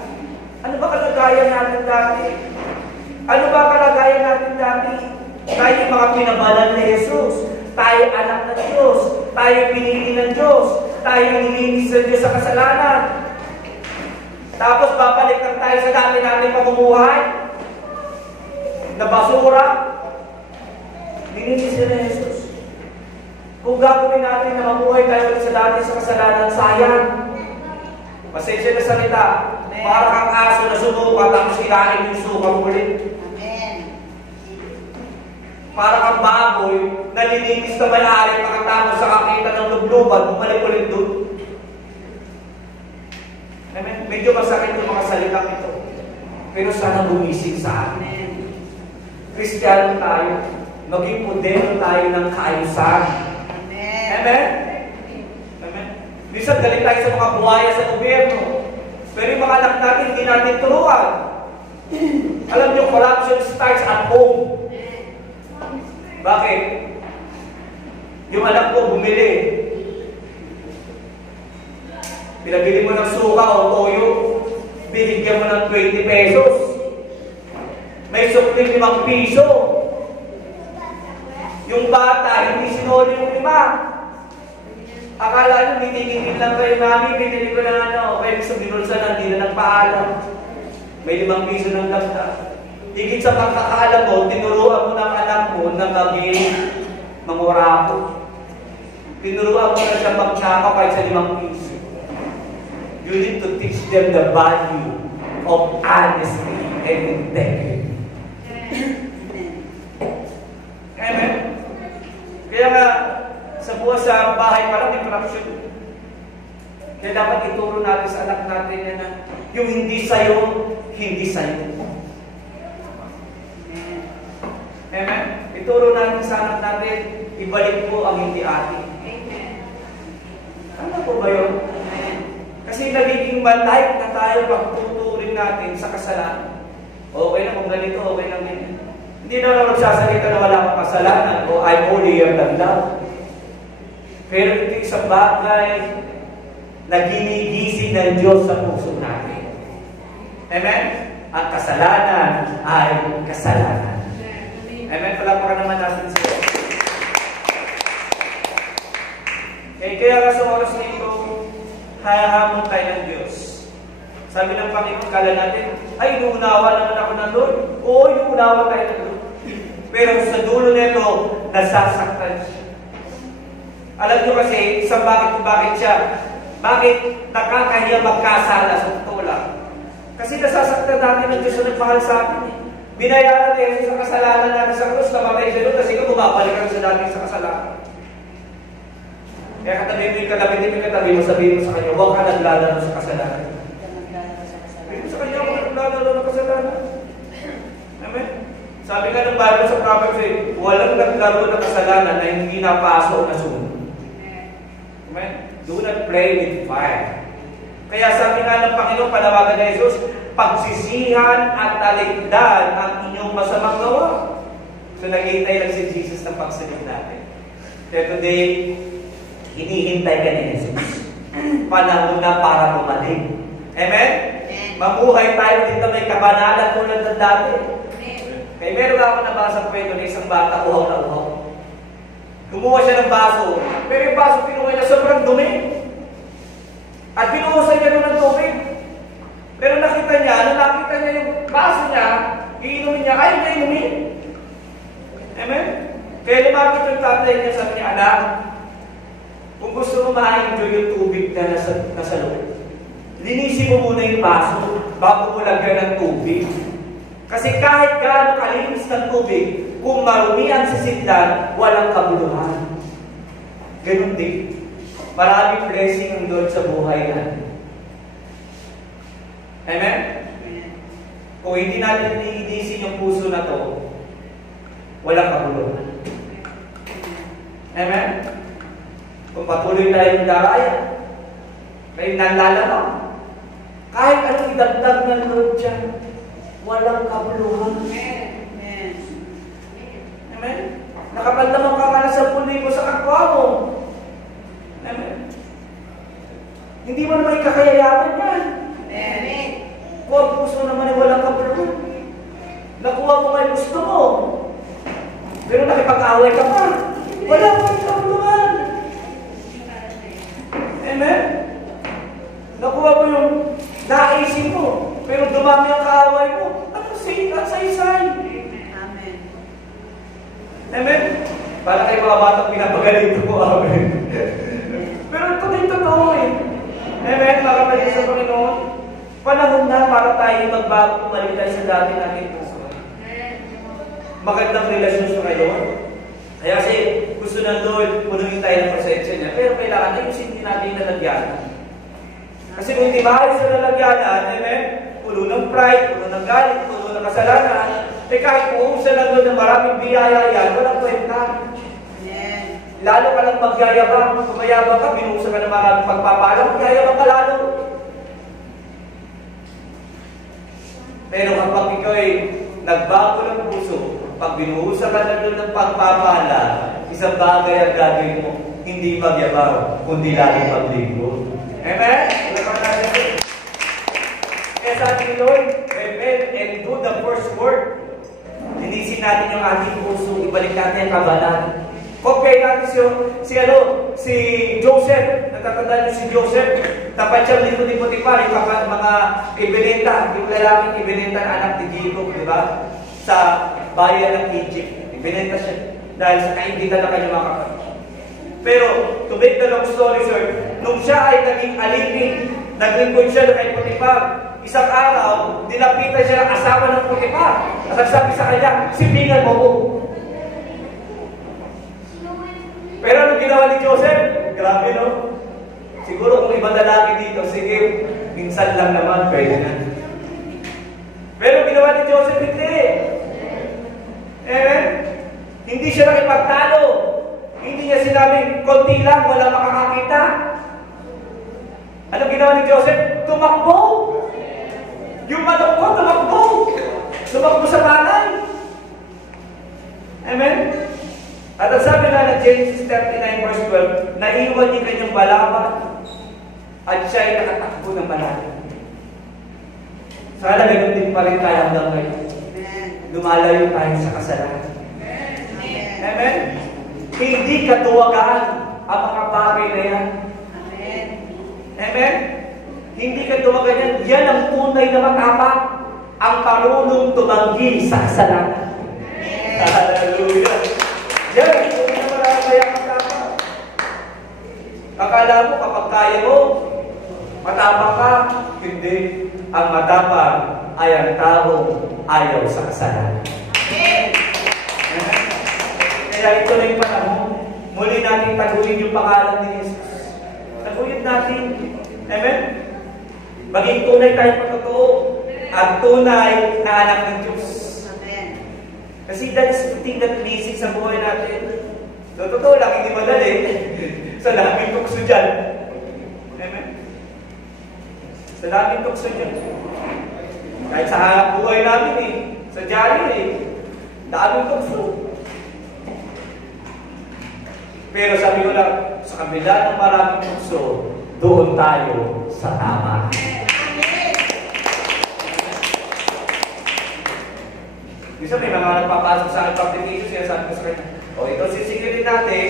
Ano ba kalagayan natin dati? Ano ba kalagayan natin dati? Tayo mga pinabalan ni Jesus. Tayo anak ng Diyos. Tayo pinili ng Diyos. Tayo nilinis ng Diyos sa kasalanan. Tapos babalik lang tayo sa dati natin pamumuhay na basura. Nilinis ni Jesus. Kung gagawin natin na mamuhay tayo sa dati sa kasalanan, sayang. Pasensya na salita. Para kang aso na sumuka, tapos kinain yung suka ulit. Amen. Para kang baboy na lininis na may-ari pagkatapos sa kakita ng lubluban, bumalik ulit doon. Amen? Medyo masakit yung mga salitang ito. Pero sana bumising sa atin. Kristiyano tayo. Maging modelo tayo ng kaayusan. Amen? Amen? Minsan galing tayo sa mga buhaya sa gobyerno. Pero yung mga anak natin, hindi natin turuan. Alam niyo, corruption starts at home. Bakit? Yung anak ko bumili. Pinabili mo ng suka o toyo, binigyan mo ng 20 pesos. May sukling 5 piso. Yung bata, hindi sinuli yung 5. Akala nyo, titigil lang kayo, mami, binili ko na kaya sa binulsa na, hindi na nagpaalam. May 5 piso ng dagdag. Higit sa pagkakaalam mo, tinuruan mo ng anak mo na maging mangurako. Tinuruan mo na siya magnakaw kahit sa 5 piso. You need to teach them the value of honesty and integrity. Amen? Kaya nga, sa buhay sa bahay pa lang, may corruption. Kaya dapat ituro natin sa anak natin yan na yung hindi sa'yo, hindi sa'yo. Amen? Ituro natin sa anak natin, ibalik mo ang hindi atin. Amen. Ano po ba yun? Amen. Kasi nagiging malight na tayo pag tuturin natin sa kasalanan. Okay na kung ganito, okay lang ganito. Hindi na lang magsasalita na wala kang kasalanan o I'm holier than thou. Pero ito isang bagay na ginigising ng Diyos sa puso natin. Amen? Ang kasalanan ay kasalanan. Amen? Palapakan naman natin siya. Kaya nga sa oras na ito, hayahamon tayo ng Diyos. Sabi ng Panginoon, kala natin, ay, inuunawa naman ako ng Lord. Oo, inuunawa tayo ng Lord. Pero sa dulo nito, nasasaktan siya. Alam niyo kasi, bakit siya? Bakit nakakahiya magkasala sa totoo lang? Kasi nasasaktan natin ng Diyos na nagmahal sa atin. Binayaran ni Jesus sa kasalanan natin sa krus, namatay siya doon kasi kung bumabalik ka sa dati sa kasalanan. Kaya katabi mo yung katabi mo, sabihin mo sa kanya, huwag ka naglalaro sa kasalanan. Sabihin mo sa kanya, huwag ka naglalaro ng kasalanan. Amen? Sabi nga ng Bible sa Proverbs, walang naglaro ng kasalanan na hindi napaso o nasunod. Amen? Do not play with fire. Kaya sabi nga ng Panginoon, panawagan ni Jesus, pagsisihan at talikdan ang inyong masamang gawa. So naghihintay lang si Jesus ng pagsunod natin. Kaya today, hinihintay ka ni Jesus. Panahon na para bumalik. Amen? Mabuhay tayo dito may kabanalan tulad ng dati. Kaya meron ako nabasa kwento ng isang bata, uhaw na uhaw. Kumuha siya ng baso, pero yung baso pinuha niya sobrang dumi. At binuhusan niya doon ng tubig. Pero nakita niya yung baso niya, iinumin niya, ayaw niya inumin. Amen? Kaya lumapit yung tatay niya, sabi niya, anak, kung gusto mo ma-enjoy yung tubig na nasa loob, linisin mo muna yung baso bago mo lagyan ng tubig. Kasi kahit gaano kalinis ng tubig, kung marumi ang sisidlan, walang kabuluhan. Ganun din. Maraming blessing ang Lord sa buhay natin. Amen? Kung hindi natin iniidisin yung puso na to, walang kabuluhan. Amen? Kung patuloy tayong daraya, may nanlalama, kahit anong idagdag ng Lord dyan, walang kabuluhan. Amen. Amen? Nakapagdamang ka ka na sa puli ko sa kapwa mo. Amen? Hindi mo naman ikakayayaman yan. Amen. Kung ang puso naman ay walang kabuluhan, nakuha mo may gusto mo. Pero nakipag-away ka pa, wala mo yung kabuluhan. Amen? Nakuha mo yung naisin mo, pero dumami ang kaaway mo. Ano say-say? Amen. Amen? Para kayo mga batang pinapagalito mo, amen. Pero ito din totoo eh. Amen? Para tayo sa Panginoon. Panahon na para tayo magbago, bumalik tayo sa dati natin puso. Magandang relasyon sa Panginoon. Kaya kasi gusto ng Lord, punuin tayo ng presensya niya. Pero kailangan ayusin din natin yung lalagyanan. Kasi kung di maayos sa lalagyanan, amen? Puno ng pride, puno ng galit, puno ng kasalanan, eh kahit uusan na doon ng maraming biyaya yan, walang kwenta. Amen. Lalo ka lang magyayabang. Kung mayabang ka, binuusan ka ng maraming pagpapalang, magyayabang ka lalo. Pero kapag ikaw ay nagbago ng puso, pag binuusan ka na doon ng pagpapala, isang bagay ang gagawin mo, hindi magyabang, kundi lalo paglingkod. Amen? Kaya sabi ni Lord, repent and do the first work. Linisin natin yung ating puso, ibalik natin ang kabalan. Compare natin si Joseph. Natatandaan niyo si Joseph. Tapat siyang lingkod ni Potiphar, yung mga ibinenta, yung lalaking ibinenta na anak ni Jacob, di ba? Sa bayan ng Egypt. Ibinenta siya dahil sa kaindigan ng kanyang mga kapatid. Pero, to make the long story short, nung siya ay naging alipin, naglingkod siya kay Potiphar, isang araw, nilapitan siya ng asawa ng Potiphar. At nagsabi sa kanya, sipingan mo ko. Pero anong ginawa ni Joseph? Grabe, no? Siguro kung ibang lalaki dito, sige, minsan lang naman, pwede na. Pero ginawa ni Joseph, hindi. Hindi siya nakipagtalo. Hindi niya sinabing, konti lang, wala makakakita. Anong ginawa ni Joseph? Tumakbo. Yung manok ko, tumakbo. Tumakbo sa balay. Amen? At ang sabi nga ng Genesis 39 verse 12, naiwan niya kanyang balaban at siya ay nakatakbo ng malalim. Sana ganun din pa rin tayo hanggang ngayon. Lumalayo tayo sa kasalanan. Amen? Hindi katuwagaan ang mga bagay na yan. Amen. Amen? Hindi katuwagan yan. Yan ang tunay na matapang. ang marunong tumanggi sa kasalanan. Hallelujah! Yan, kung na marami kaya matapang. Akala mo kapag kaya mo, matapang ka. Hindi. Ang matapang ay ang taong ayaw sa kasalanan. Kaya ito na yung panahon. Muli natin taguhin yung pangalan ni Jesus. Taguhin natin. Amen? Maging tunay tayo patotoo. At tunay na anak ng Diyos. Kasi that is the thing that basic sa buhay natin. So, totoo lang, hindi madali. Sa daming tukso dyan. Amen? Sa daming tukso dyan. Kahit sa buhay namin eh. Sa dyaryo daming tukso. Pero sabi ko lang, sa kabila ng maraming tukso, doon tayo sa tama. Bisa may mga nagpapasok sa akin publication, sinasabi ko sa kanya, ito sisikilin natin,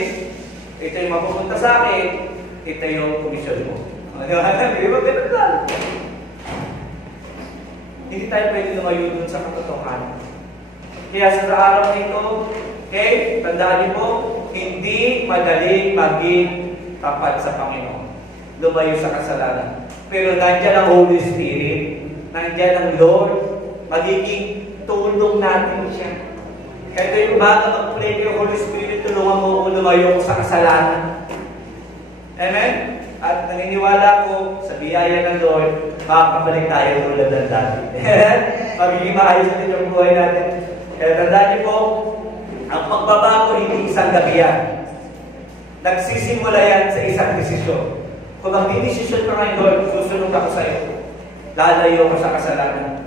ito yung mapupunta sa akin, ito yung komisyon mo. Di ba? Ganun lang. Hindi tayo pwede lumayo dun sa katotohanan. Kaya sa araw na ito, okay, tandaan niyo po, hindi madaling maging tapat sa Panginoon. Lumayo sa kasalanan. Pero nandiyan ang Holy Spirit, nandiyan ang Lord, magiging tulong natin siya. Kaya ito yung bago mag-pray yung Holy Spirit, tulungan mo kung lumayo sa kasalanan. Amen? At naniniwala ko sa biyaya ng Lord, makakabalik tayo tulad ng dati. Magiging maayos din yung buhay natin. Kaya tandaan niyo po, ang pagbabago hindi isang gabi yan. Nagsisimula yan sa isang desisyon. Kung magdidesisyon ka ngayon, Lord, susunod ako sa iyo. Lalayo ka sa kasalanan.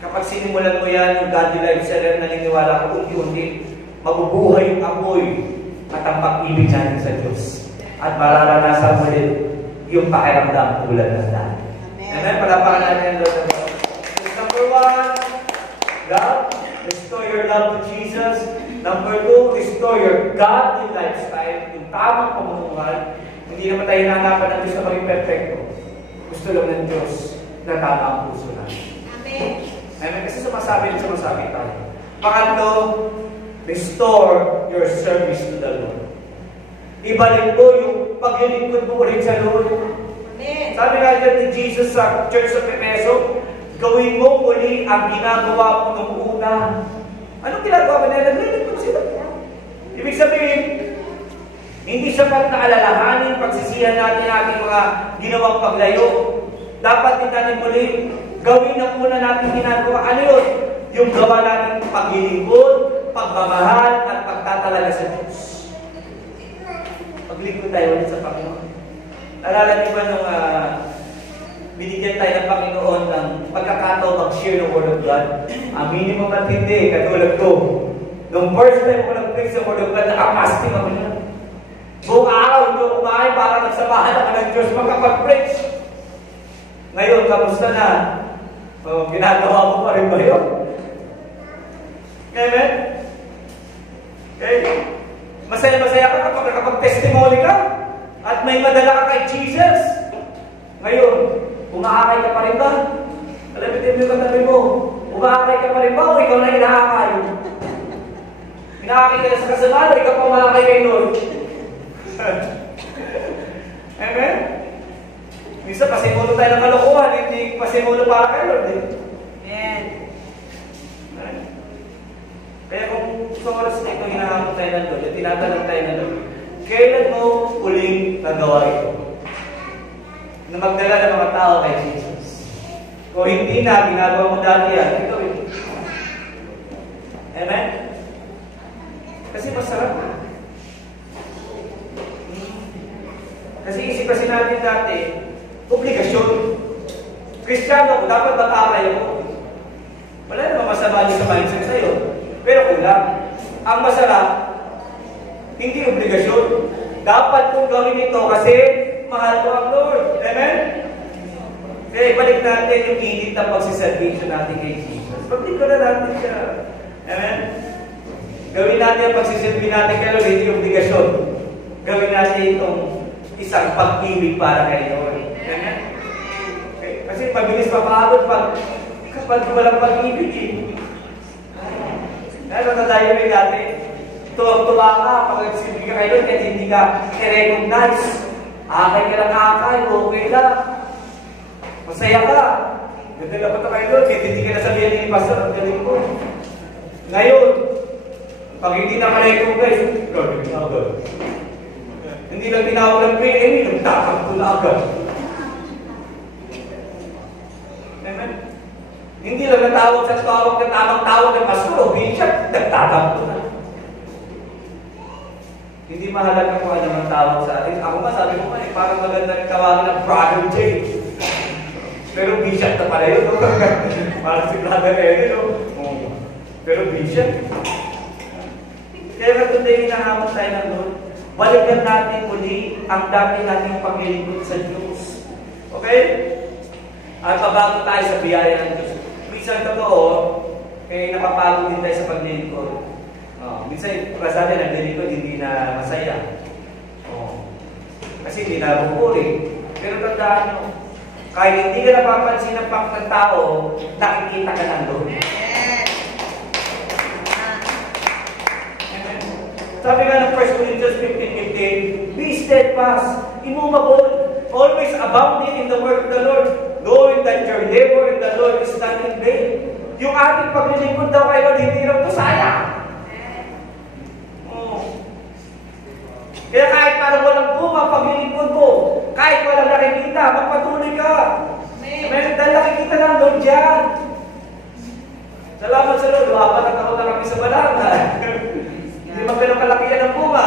Kapag sinimulan mo yan, yung godly lifestyle, naniniwala ko, unti-unti, mabubuhay yung apoy at ang pag-ibig natin sa Diyos. At mararanasan mo din yung pakiramdam tulad ng dati. Amen? Palapakan natin ang Lord. Number 1, love. Restore your love to Jesus. Number 2, restore your godly lifestyle. Yung tamang pamumuhay. Hindi naman tayo hinahangapan ng Diyos na maging perfecto. Gusto lang ng Diyos na tama ang puso natin. Amen. Amen. Kasi sumasabi tayo. Pangatlo, restore your service to the Lord. Ibalik mo yung paglilingkod mo ulit sa Lord. Amen. Sabi nga dyan ni Jesus sa Church of Efeso, gawin mo muli ang ginagawa mo nung una. Anong ginagawa mo nila? Naglilingkod sila. Ibig sabihin, hindi sapat na alalahanin, pagsisihan natin ating mga ginawang paglayo. Dapat din natin muli gawin ang una natin ginagawa. Ano yun? Yung gawa natin paglilingkod, pagmamahal, at pagtatalaga sa Diyos. Paglingkod tayo ulit sa Panginoon. Nalala niyo ba nung binigyan tayo ng Panginoon ng pagkakataon mag-share ng Word of God? Aminin mo matindi, katulad ko. Nung first time ko nag-preach sa Word of God, nakapasting ako na. Buong araw, hindi ako kumain para nagsamahan ako ng Diyos makapag-preach. Ngayon, kamusta na? Ginagawa mo pa rin ba yun? Amen? Okay? Masaya-masaya ka kapag nakapag-testimony ka at may madala ka kay Jesus. Ngayon, umaakay ka pa rin ba? Alabitin mo yung katabi mo. Umaakay ka pa rin ba o ikaw na inaakay? Inaakay ka na sa kasama o ikaw pa umaakay kay Lord? Amen? Minsan, pasimulo tayo ng kalokohan, hindi pasimulo para kay Lord. Amen. Kaya kung sa oras na ito, hinahamon tayo ng Lord, tinatanong tayo ng Lord, kailan mo uling nagawa ito? Na magdala ng mga tao kay Jesus. Kung hindi na, ginagawa mo dati yan, ito ito. Amen? Kasi masarap na. Kasi isip natin dati, obligasyon. Kristiyano ko, dapat mag-aral ako. Wala naman masama din sa mindset sa'yo. Pero kulang. Ang masarap, hindi obligasyon. Dapat kong gawin ito kasi mahal ko ang Lord. Amen? Kaya ibalik natin yung init na pagsiservisyo natin kay Jesus. Pagliko na natin siya. Amen? Gawin natin ang pagsiservisyo natin kay Lord, hindi obligasyon. Gawin natin itong isang pag-ibig para kay Lord. Amen? Okay. Kasi mabilis mapagod pag Kapag walang pag-ibig eh. Ano tayo rin dati? Tuwa ka, pag nagsimili ka kayo, kahit hindi ka i-recognize. Akay ka lang akay, okay lang. Masaya ka. Ganda na pa kayo doon, kahit hindi ka nasabihan ni Pastor, ang galing ko. Ngayon, pag hindi na ka-recognize, hindi lang tinawag ng PME, nagtatag ko na agad. Amen? Hindi lang natawag sa tawag ng tamang tawag ng pastor o bishop, nagtatag ko na. Hindi mahalaga kung ano ang tawag sa atin. Ako nga, sabi ko nga, parang maganda rin tawagin ng Brother James. Pero bishop na pala yun, no? Parang si Brother Eddie, no? Pero bishop. Kaya katunday hinahamon tayo ng Lord. Balikan natin muli ang dati nating paglilingkod sa Diyos. Okay? At pabago tayo sa biyaya ng Diyos. Minsan totoo, kaya napapagod din tayo sa paglilingkod. Minsan, para sa atin, ang lilingkod hindi na masaya. Kasi hindi na bupuri. Pero tandaan nyo, kahit hindi ka napapansin ng ng tao, nakikita ka ng Lord. Sabi nga ng 1 Corinthians 15:15, be steadfast, immovable, always abounding in the work of the Lord, knowing that your labor in the Lord is not in vain. Yung ating paglilingkod daw kayo, hindi lang ito sayang. Kaya kahit parang walang bunga paglilingkod mo, kahit walang nakikita, magpatuloy ka. Amen. Dahil nakikita ng Lord dyan. Salamat sa Lord, lumapat at ako na kami sa balanga. Hindi man ganun kalakihan ng bunga.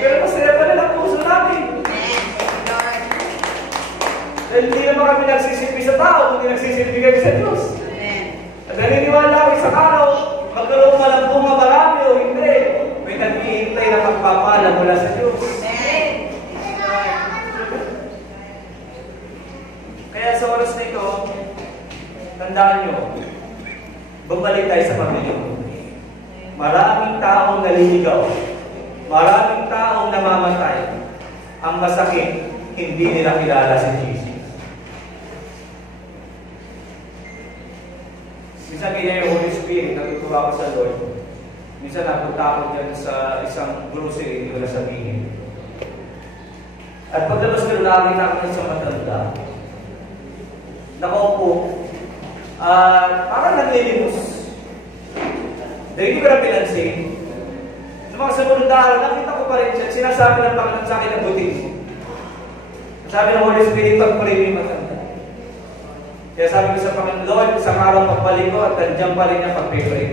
Pero masaya pa na ang puso namin. Dahil hindi naman kami nagsisilbi sa tao, hindi nagsisilbi kami sa Diyos. At naniniwala ako isang araw, magkaroon ka ng bunga marami o hindi. May naghihintay na magpapala mula sa Diyos. Kaya sa oras na ito, tandaan nyo, bumalik tayo sa paglilingkod. Maraming taong naliligaw. Maraming taong namamatay. Ang masakit, hindi nila kilala si Jesus. Minsan ganyan yung Holy Spirit, natutuwa ko sa Lord. Minsan napunta ako dyan sa isang grocery, hindi ko na sabihin. At pagdalos ko, nakakita ko sa matanda. Nakaupo. Parang naglilimos. Dahil hindi ko na pinansin. Sa mga sumunod na araw, nakita ko pa rin siya. Sinasabi ng Panginoon sa akin ng buti. Sabi ng Holy Spirit, pag-pray mo yung matanda. Kaya sabi ko sa Panginoon, Lord, isang araw pagbalik ko at nandiyan pa rin niya pag-pray.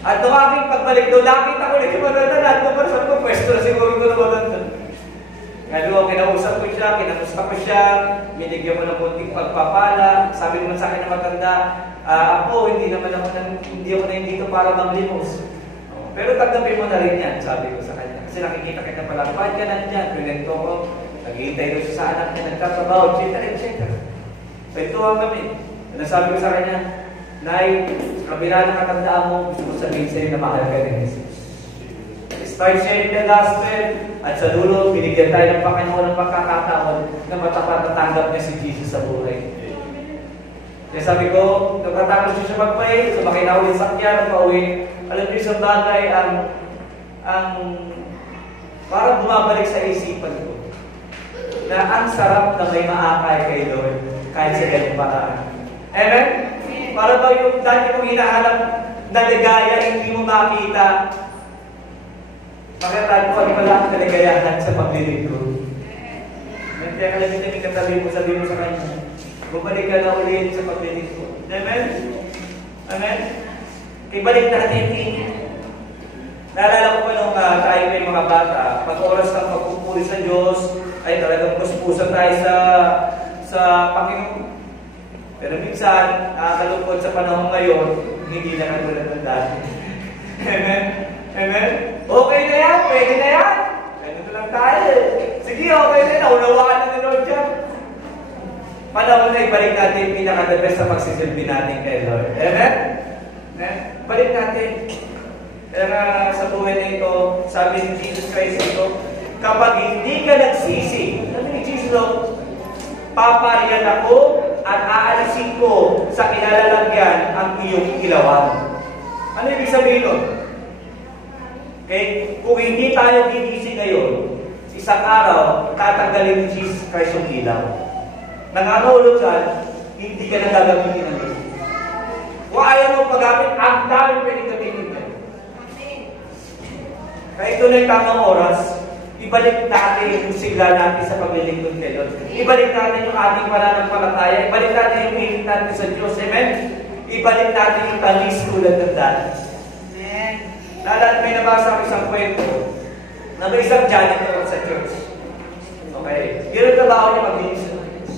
At nung aking pagbalik doon, nakita ko rin yung matanda. Nandun pa sabi ko, pwesto na siguro ko na matanda. Ngayon, kinausap ko siya, kinamusta ko siya, binigyan ko ng kunting pagpapala. Sabi naman sa akin ng matanda, ako, hindi ako na dito para maglimos. Pero tanggapin mo na rin yan, sabi ko sa kanya. Kasi nakikita kita pala, bakit ka nandyan? Pinento ko, naghihintay ko siya sa anak niya, nagtatrabaho, etc. Pentuhan kami. Nasabi ko sa kanya, Nay, sa kabila ng katandaan mo, gusto ko sabihin sa'yo na mahal ka ni Jesus. Start sharing the gospel, at sa dulo, binigyan tayo ng Panginoon ng pagkakataon na matapat na tanggap niya si Jesus sa buhay. Kaya sabi ko, nagkatapos siya mag-pray, sumakay na ulit sakyan, pauwi. Alam niyo isang bagay, ang parang bumabalik sa isipan ko, na ang sarap na may maakay kay Lord, kahit sa ganung paraan. Amen? Para ba yung dati mong hinahanap na ligaya, hindi mo makita, makatagpuan pala ang kaligayahan sa paglilingkod. Kaya kalamin na katabi mo, sabi mo sa kanya, bumalik ka na ulit sa paglilingkod. Amen? Amen? Ibalik natin ini. Naalala ko pa nung tayo may mga bata, pag oras ng pagpupuri sa Diyos, ay talagang puspusan tayo sa Panginoon. Pero minsan, nakakalungkod sa panahon ngayon, hindi na katulad ng dati. Amen? Amen? Okay na yan, pwede na yan. Ganito lang tayo. Sige, okay na yan. Naunawaan na ni Lord dyan. Panahon na ibalik natin yung pinaka-the best sa pagsisilbi natin kay Lord. Amen? Amen? Balik natin. Kaya sa buhay na ito, sabi ni Jesus Christ ito, kapag hindi ka nagsisi, sabi ni Jesus, paparian ako at aalisin ko sa kinalalagyan ang iyong ilawan. Ano ibig sabihin nun? Okay? Kung hindi tayo gigising ngayon, isang araw, tatanggalin ni Jesus Christ yung ilaw. Nangangahulugan, hindi ka na gagamitin ng Diyos. Kung ayaw mo paggamit, ang dami pwedeng gamitin mo. Kaya ito na yung tamang oras, ibalik natin yung sigla natin sa paglilingkod kay Lord. Ibalik natin yung ating pananampalataya. Ibalik natin yung hiling natin sa Diyos. Amen? Ibalik natin yung talis tulad ng dati. Amen. Nalat may nabasa ko isang kwento na may isang janitor sa church. Okay? Yun ang trabaho niya maglinis ng Diyos.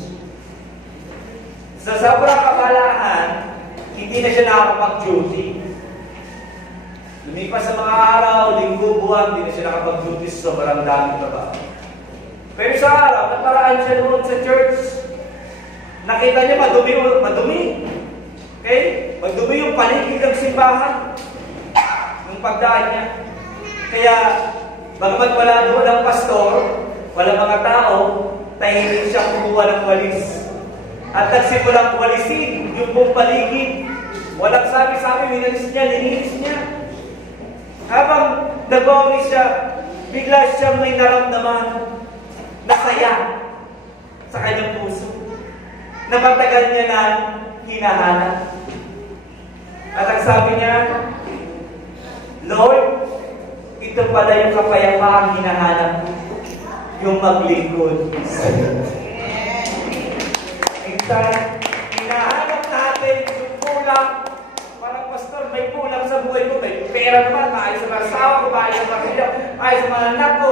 Sa sobrang kabalahan, hindi na siya nakakapag-duty. Lumipas sa mga araw, linggo, buwan, hindi na siya nakapag-duty sa sobrang daming trabaho. Pero sa araw, naparaan siya noon sa church. Nakita niya madumi. Okay? Madumi yung paligid ng simbahan. Nung pagdaan niya. Kaya, bagamat wala doon ang pastor, wala mga tao, tahimik siya kumuha ng walis. At nagsimulang walisin yung buong paligid. Walang sabi-sabi, minalis niya, lininis niya. Habang nag-walis siya, bigla siyang may naramdaman na saya sa kanyang puso. Na matagal niya na hinahanap. At ang sabi niya, Lord, ito pala yung kapayapaang hinahanap ko. Yung maglingkod sa iyo. Minsan, hinahanap natin yung kulang. Parang pastor, may kulang sa buhay ko. May pera naman, maayos naman ang asawa ko, maayos naman ang pamilya, maayos naman ang anak ko,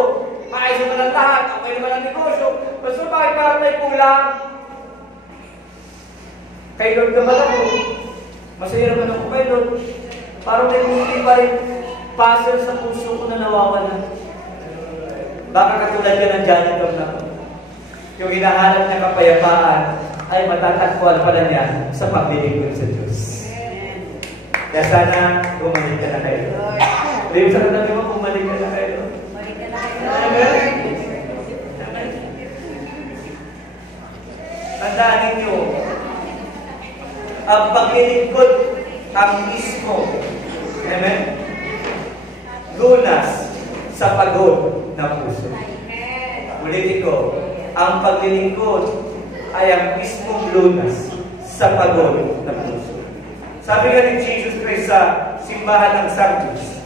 maayos naman ang lahat, okay naman ang negosyo. Pastor, bakit parang may kulang? Kay Lord naman ako. Masaya naman ako kay Lord. Parang may kunti pa rin puzzle sa puso ko na nawawala. Baka katulad ka ng janitor na ko. Yung hinahanap niya kapayapaan ay matatagpuan pala niya sa paglilingkod sa Diyos. Kaya sana bumalik ka na kayo. Dahil sa katabi mo, bumalik ka na kayo. Bumalik ka na kayo. Tandaan ninyo, ang paglilingkod ang mismo. Amen? Lunas sa pagod na puso. Ulitin ko, ang paglilingkod ay ang mismong lunas sa pagod na puso. Sabi nga ni Jesus Christ sa simbahan ng Sardis,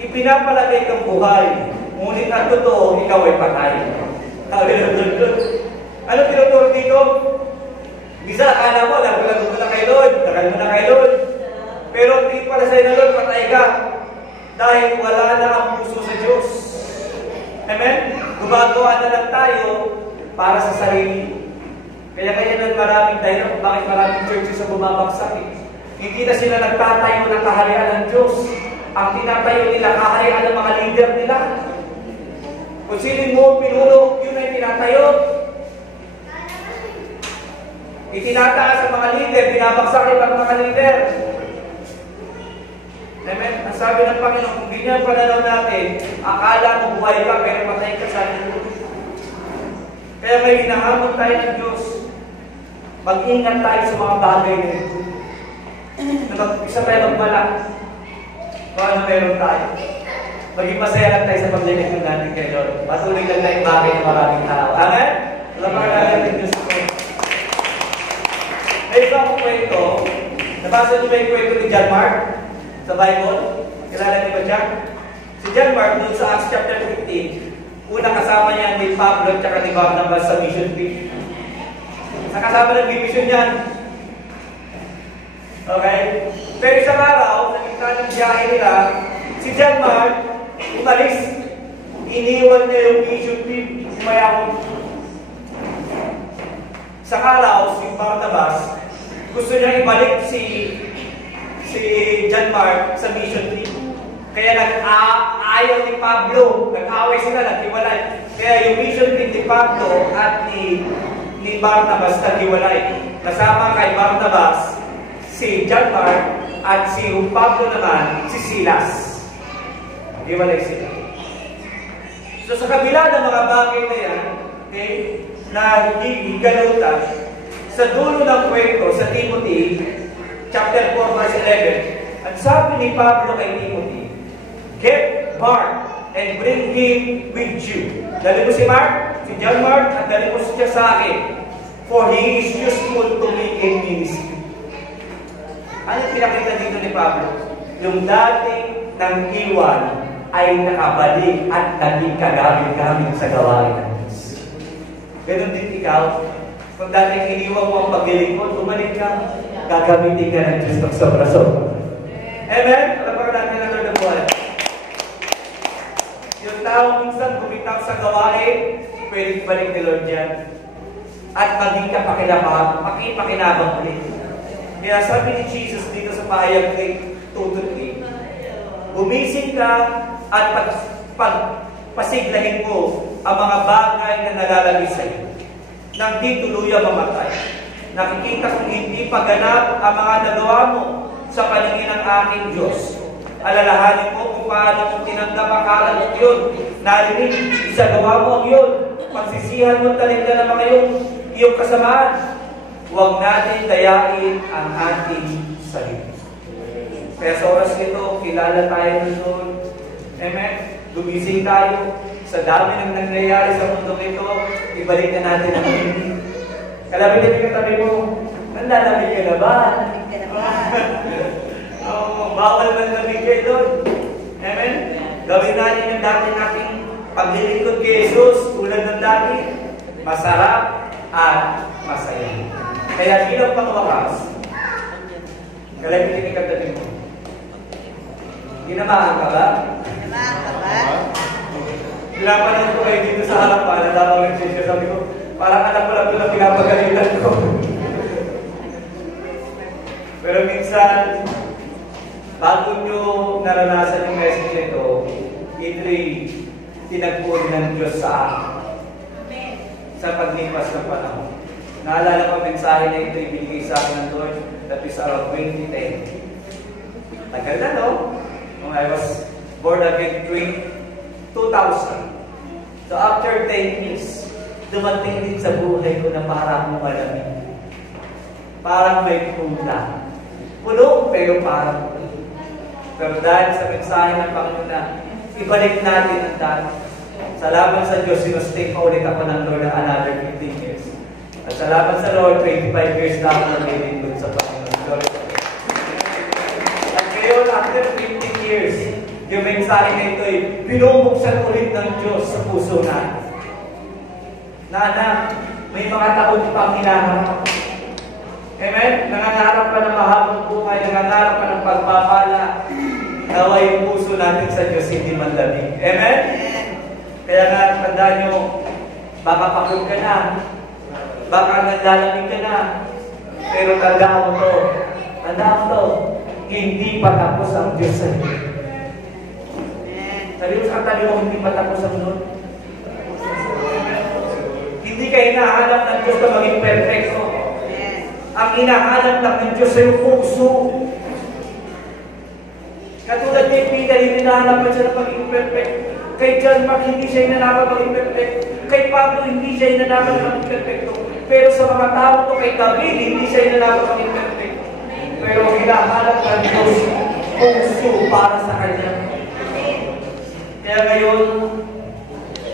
ipinapalagay kang buhay, ngunit ang totoo, ikaw ay patay. Ano tinuturo dito? Bisa, akala mo, nagpalago mo na kay Lord, nakal mo na kay Lord. Pero hindi pala sa'yo na Lord, patay ka. Dahil wala na ang puso sa Diyos. Amen? Gumagawa na lang tayo para sa sarili. Kaya na maraming dahilan kung bakit maraming churches ang bumabagsak. Hindi na sila nagtatayo ng kaharian ng Diyos. Ang tinatayo nila, kaharian ng mga leader nila. Kung sinin mo, pinuno, yun ay tinatayo. Itinataas ang mga leader, binabagsakin ang mga leader. Amen? Ang sabi ng Panginoon, kung ganyan ang pananaw natin, akala mo buhay ka, pero patay ka sa atin. Kaya may hinahamon tayo ng Diyos. Mag-ingat tayo sa mga bagay na ito. Isa tayo magmalak. Kung ano meron tayo. Maging masaya lang tayo sa paglilingkod natin kay Lord. Patuloy lang tayo bagay ng maraming tao. Amen? Lapakan natin ng Diyos ko. May iba akong kwento. Nabasa niyo ba yung kwento ni John Mark sa Bible? Kilala niyo ba siya? Si John Mark, doon sa Acts chapter 15, una kasama niya ni Pablo at ni Barnabas sa mission trip. Sa kasama ng mission niyan. Okay? Pero isang araw, sa gitna ng biyahe nila, si John Mark, umalis. Iniwan niya yung mission trip. Sumayakot. Sa araw, si Barnabas, gusto niya ibalik si John Mark sa mission trip. Kaya ayaw ni Pablo, nag-away sila, naghiwalay. Kaya yung mission trip ni Pablo at ni Barnabas naghiwalay. Kasama kay Barnabas, si John Mark, at si Pablo naman, si Silas. Naghiwalay sila. So sa kabila ng mga bagay na yan, okay, na higalutan, sa dulo ng kwento, sa Timothy, chapter 4, verse 11, ang sabi ni Pablo kay Timothy, get Mark and bring him with you. Dali mo si Mark, si John Mark, at dali mo siya sa akin, for he is useful to me in ministry. Ano pinakita dito ni Pablo? Yung dating ng iwan ay nakabalik at naging kagamit-gamit sa gawain ng Diyos. Ganon din ikaw. Kung dating iniwan mo ang paglilingkod, bumalik ka, gagamitin ka ng Diyos ng sobra-sobra. Amen? Alam pa natin ang Lord ng buhay. Yung tao minsan bumitaw sa gawain, pwedeng balik ni Lord yan. At maging ka pakinabang ulit. Kaya sabi ni Jesus dito sa pahayag 2:3, gumising ka at pasiglahin mo ang mga bagay na nalalagay sa iyo nang di tuluyang mamatay. Nakikita kong hindi paganap ang mga nagawa mo sa paningin ng aking Diyos. Alalahanin mo kung paano mong tinanggap ang karal ng yun. Narinig, isagawa mo ang yun. Pagsisihan mo talig na ng mga iyong kasamaan. Huwag natin dayain ang ating sarili. Kaya sa oras nito, kilala tayo ng Lord. Amen? Gumising tayo. Sa dami ng nangyayari sa mundo ito, ibalik na natin ang hindi. Kalapit na katabi mo, nanlalamig ka na ba? Lamig ka na ba? Bawal man lamig kayo doon. Amen? Gawin natin yung dati nating paglilingkod kay Jesus, tulad ng dati, masarap at masaya. Kaya bilang pangwakas, kalapit na katabi mo. Ginamahan ka ba? Ginamahan ka ba? Pinapanan ko kayo dito sa harapan, natapang nag-share, sabi ko, parang anak ko lang ito na pinapagalitan ko. Pero minsan, bago nyo naranasan yung message nito, ito'y tinagpuan ng Diyos sa akin. Sa paglipas ng panahon. Naalala ko ang mensahe na ito'y binigay sa akin ng Lord, that is around 2010. Tagal na, no? When I was born again 2000. So after 10 years, dumating din sa buhay ko na parang malamig. Parang may pula. Puno, pero parang pula. Pero dahil sa mensahe ng Panginoon na ibalik natin ang dati. Salamat sa Diyos, sinustay pa ulit ako ng Lord ng another 15 years. At salamat sa Lord, 25 years na ako nag-lingkod sa Panginoon. At ngayon, after 15 years, yung mensahe na ito ay binubuksan ulit ng Diyos sa puso natin. Na anak, may mga taon pang hinaharap. Amen? Nangangarap ka ng mahabang buhay, nangangarap ka ng pagpapala. Nawa yung puso natin sa Diyos, hindi man lamig. Amen? Kaya nga, tandaan nyo, baka pagod ka na, baka naglalamig ka na, pero tandaan mo to, hindi pa tapos ang Diyos sa iyo. Sabi mo sa katabi mo, hindi pa tapos ang Lord. Hindi ka hinahanap ng Diyos na maging perfecto. Ang hinahanap lang ng Diyos sa iyong puso. Katulad kay Peter, hindi hinahanap pa siya na maging perfect. Kay John Mark, hindi siya hinahanap maging perfect. Kay Pablo, hindi siya hinahanap maging perfecto. Pero sa mga tao to, kay David, hindi siya hinahanap maging perfect. Pero hinahanap ng Diyos puso para sa kanya. Kaya ngayon,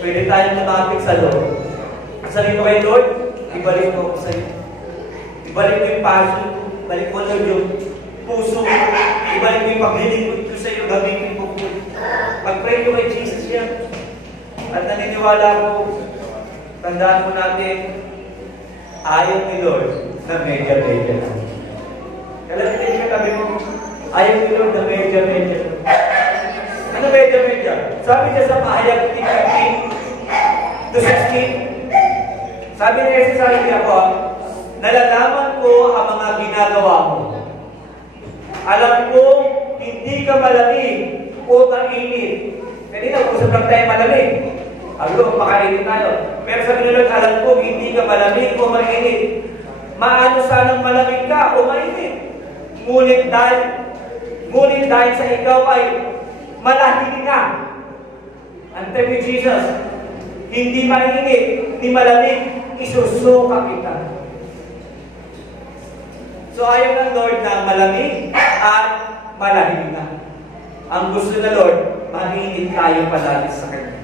pwede tayong lumapit sa Lord. Sabihin mo kay Lord, ibalik mo ako sa iyo. Ibalik mo yung passion, ibalik mo Lord yung puso, ibalik mo yung paglilingkod ko sa iyo, gamitin mo po. Pag-pray mo kay Jesus yan. At naniniwala ko, tandaan mo natin, ayaw ni Lord na medya-medya lang. Kalapitin ka tabi mo, ayaw ni Lord na medya-medya lang. Ano medya-medya? Sabi niya sa pahayag 15-16, sabi niya kasi sa akin ako, nalalaman ko ang mga ginagawa mo. Alam ko, hindi ka malamig o mainit. Kanina, usap lang tayo malamig. Sabi ko, makainit tayo. Pero sabi nila, alam ko, hindi ka malamig o mainit. Maano sanang malamig ka o mainit? Ngunit dahil sa ikaw ay malahig ka. Antay ni Jesus, hindi mainit, hindi malamig, isusuka kita. So ayaw ng Lord na malamig at malahig na. Ang gusto na Lord, mainit tayo palagi sa Kanya.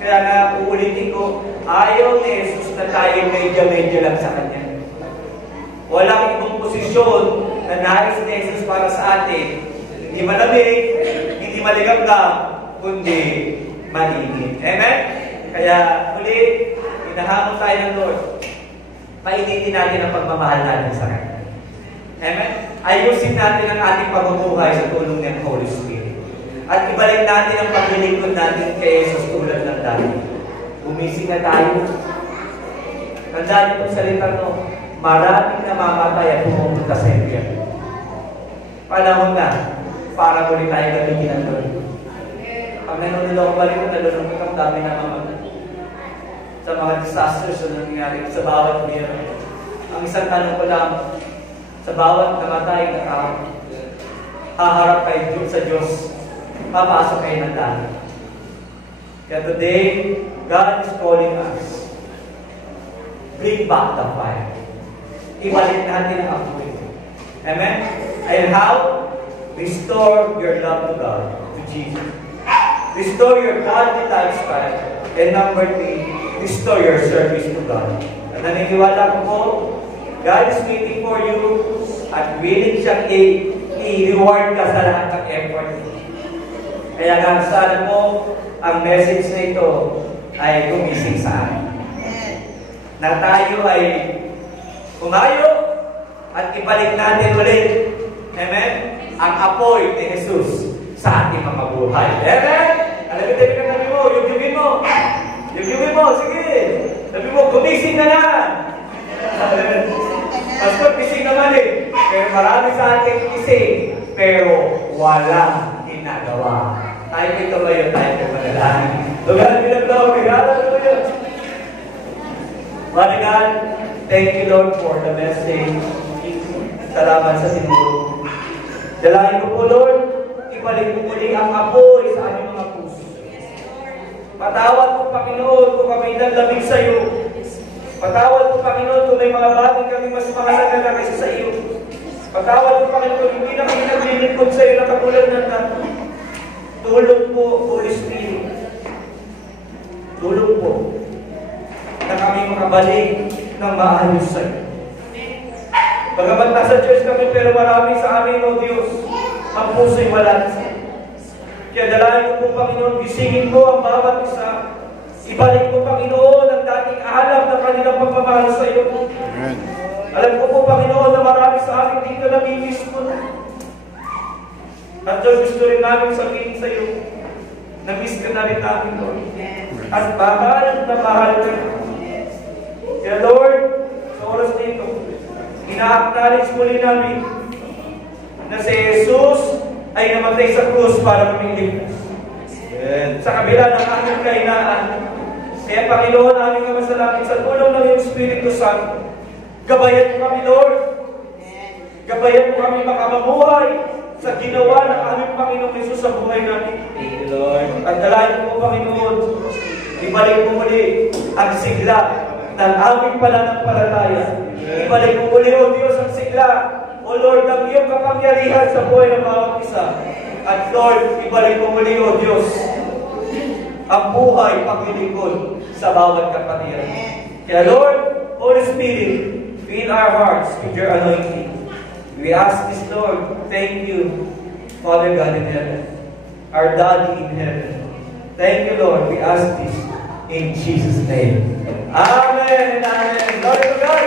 Kaya nga, uulitin ko, ayaw ni Jesus na tayo medya-medya lang sa Kanya. Walang ibang posisyon na nais ni Jesus para sa atin. Hindi malamig, hindi maligam-gam, kundi mainit. Amen? Kaya, muli, hinahamon tayo ng Lord. Painitin natin ang pagmamahal natin sa Kanya. Amen? Ayusin natin ang ating pamumuhay sa tulong ng Holy Spirit. At ibalik natin ang paglilingkod natin kay Jesus tulad ng dati. Gumising na tayo. Tandaan niyo itong salita no, maraming namamatay at pumunta sa impyerno. Panahon na para muli tayo gamitin ng Lord. Pag nanunulong balik ko, nalulungkot ang dami na mamatay. Sa mga disasters na nangyari sa bawat mayroon. Ang isang tanong ko lang, sa bawat namatay na tao, haharap kayo sa Diyos, papasok kayo ng langit. Kaya today, God is calling us. Bring back the fire. Ibalik natin ang apoy. Amen? And how? Restore your love to God, to Jesus. Restore your godly lifestyle. And number 3, restore your service to God. At naniniwala ko po, God is waiting for you at willing siyang i-reward ka sa lahat ng effort. Kaya nga sana po, ang message na ito ay gumising sa atin. Na tayo ay umayo at ibalik natin ulit. Amen? Ang apoy ni Jesus sa ating mga buhay. Amen? Alabitin ka nabi mo, yugyugin mo. Yugyugin mo, sige. Sabi mo, gumising na na. Pastor, gising naman eh. Pero marami sa ating gising. Pero walang ginagawa. Tayo ito ngayon, tayo ito manalangin. Lugar pinaglaw, regalo ito yun. Father God, thank you Lord for the message. Salamat sa sinuro. Dalahin ko po Lord, ibalik mo muli ang apoy sa aming mga puso. Patawad po Panginoon kung kami naglamig sa iyo. Patawad po Panginoon kung may mga bagay kami mas makasagana kaysa sa iyo. Patawad po Panginoon kung hindi na kami naglilingkod sa iyo na katulad ng nato. Tulog po, Holy Spirit. Tulog po na kami makabalik ng maayos sa iyo. Bagamat nasa church kami pero marami sa amin, O Diyos, ang puso'y wala sa iyo. Kaya dalahin ko po Panginoon, gisingin mo ang bawat isa. Ibalik mo, Panginoon, ang dating alam ng kanilang pagmamahal sa iyo. Amen. Alam ko po, Panginoon, na marami sa akin dito na mimiss mo na. At Lord, gusto rin namin sabihin sa iyo, na-miss ka na rin namin, Lord. At mahal na mahal ka. Kaya Lord, sa oras dito, ina-acknowledge muli namin na si Jesus ay namatay sa krus para kumingligtas. Sa kabila ng aming kahinaan, kaya Panginoon, aming kamasalangit sa tulong ng iyong Espiritu Santo, gabayan mo kami, Lord. Gabayan mo kami makamamuhay sa ginawa ng aming Panginoong Jesus sa buhay natin. At dalayan mo, Panginoon, ibalik mo muli ang sigla ng aming pananampalataya. Ibalik mo muli, O Diyos, ang sigla, O Lord, ang iyong kapangyarihan sa buhay ng bawat isa. At Lord, ibalik mo muli, O Diyos, ang buhay paglilingkod sa bawat kapatiran. Kaya Lord, Holy Spirit, fill our hearts with your anointing. We ask this, Lord. Thank you, Father God in heaven, our Daddy in heaven. Thank you, Lord. We ask this in Jesus' name. Amen and amen. Glory to God.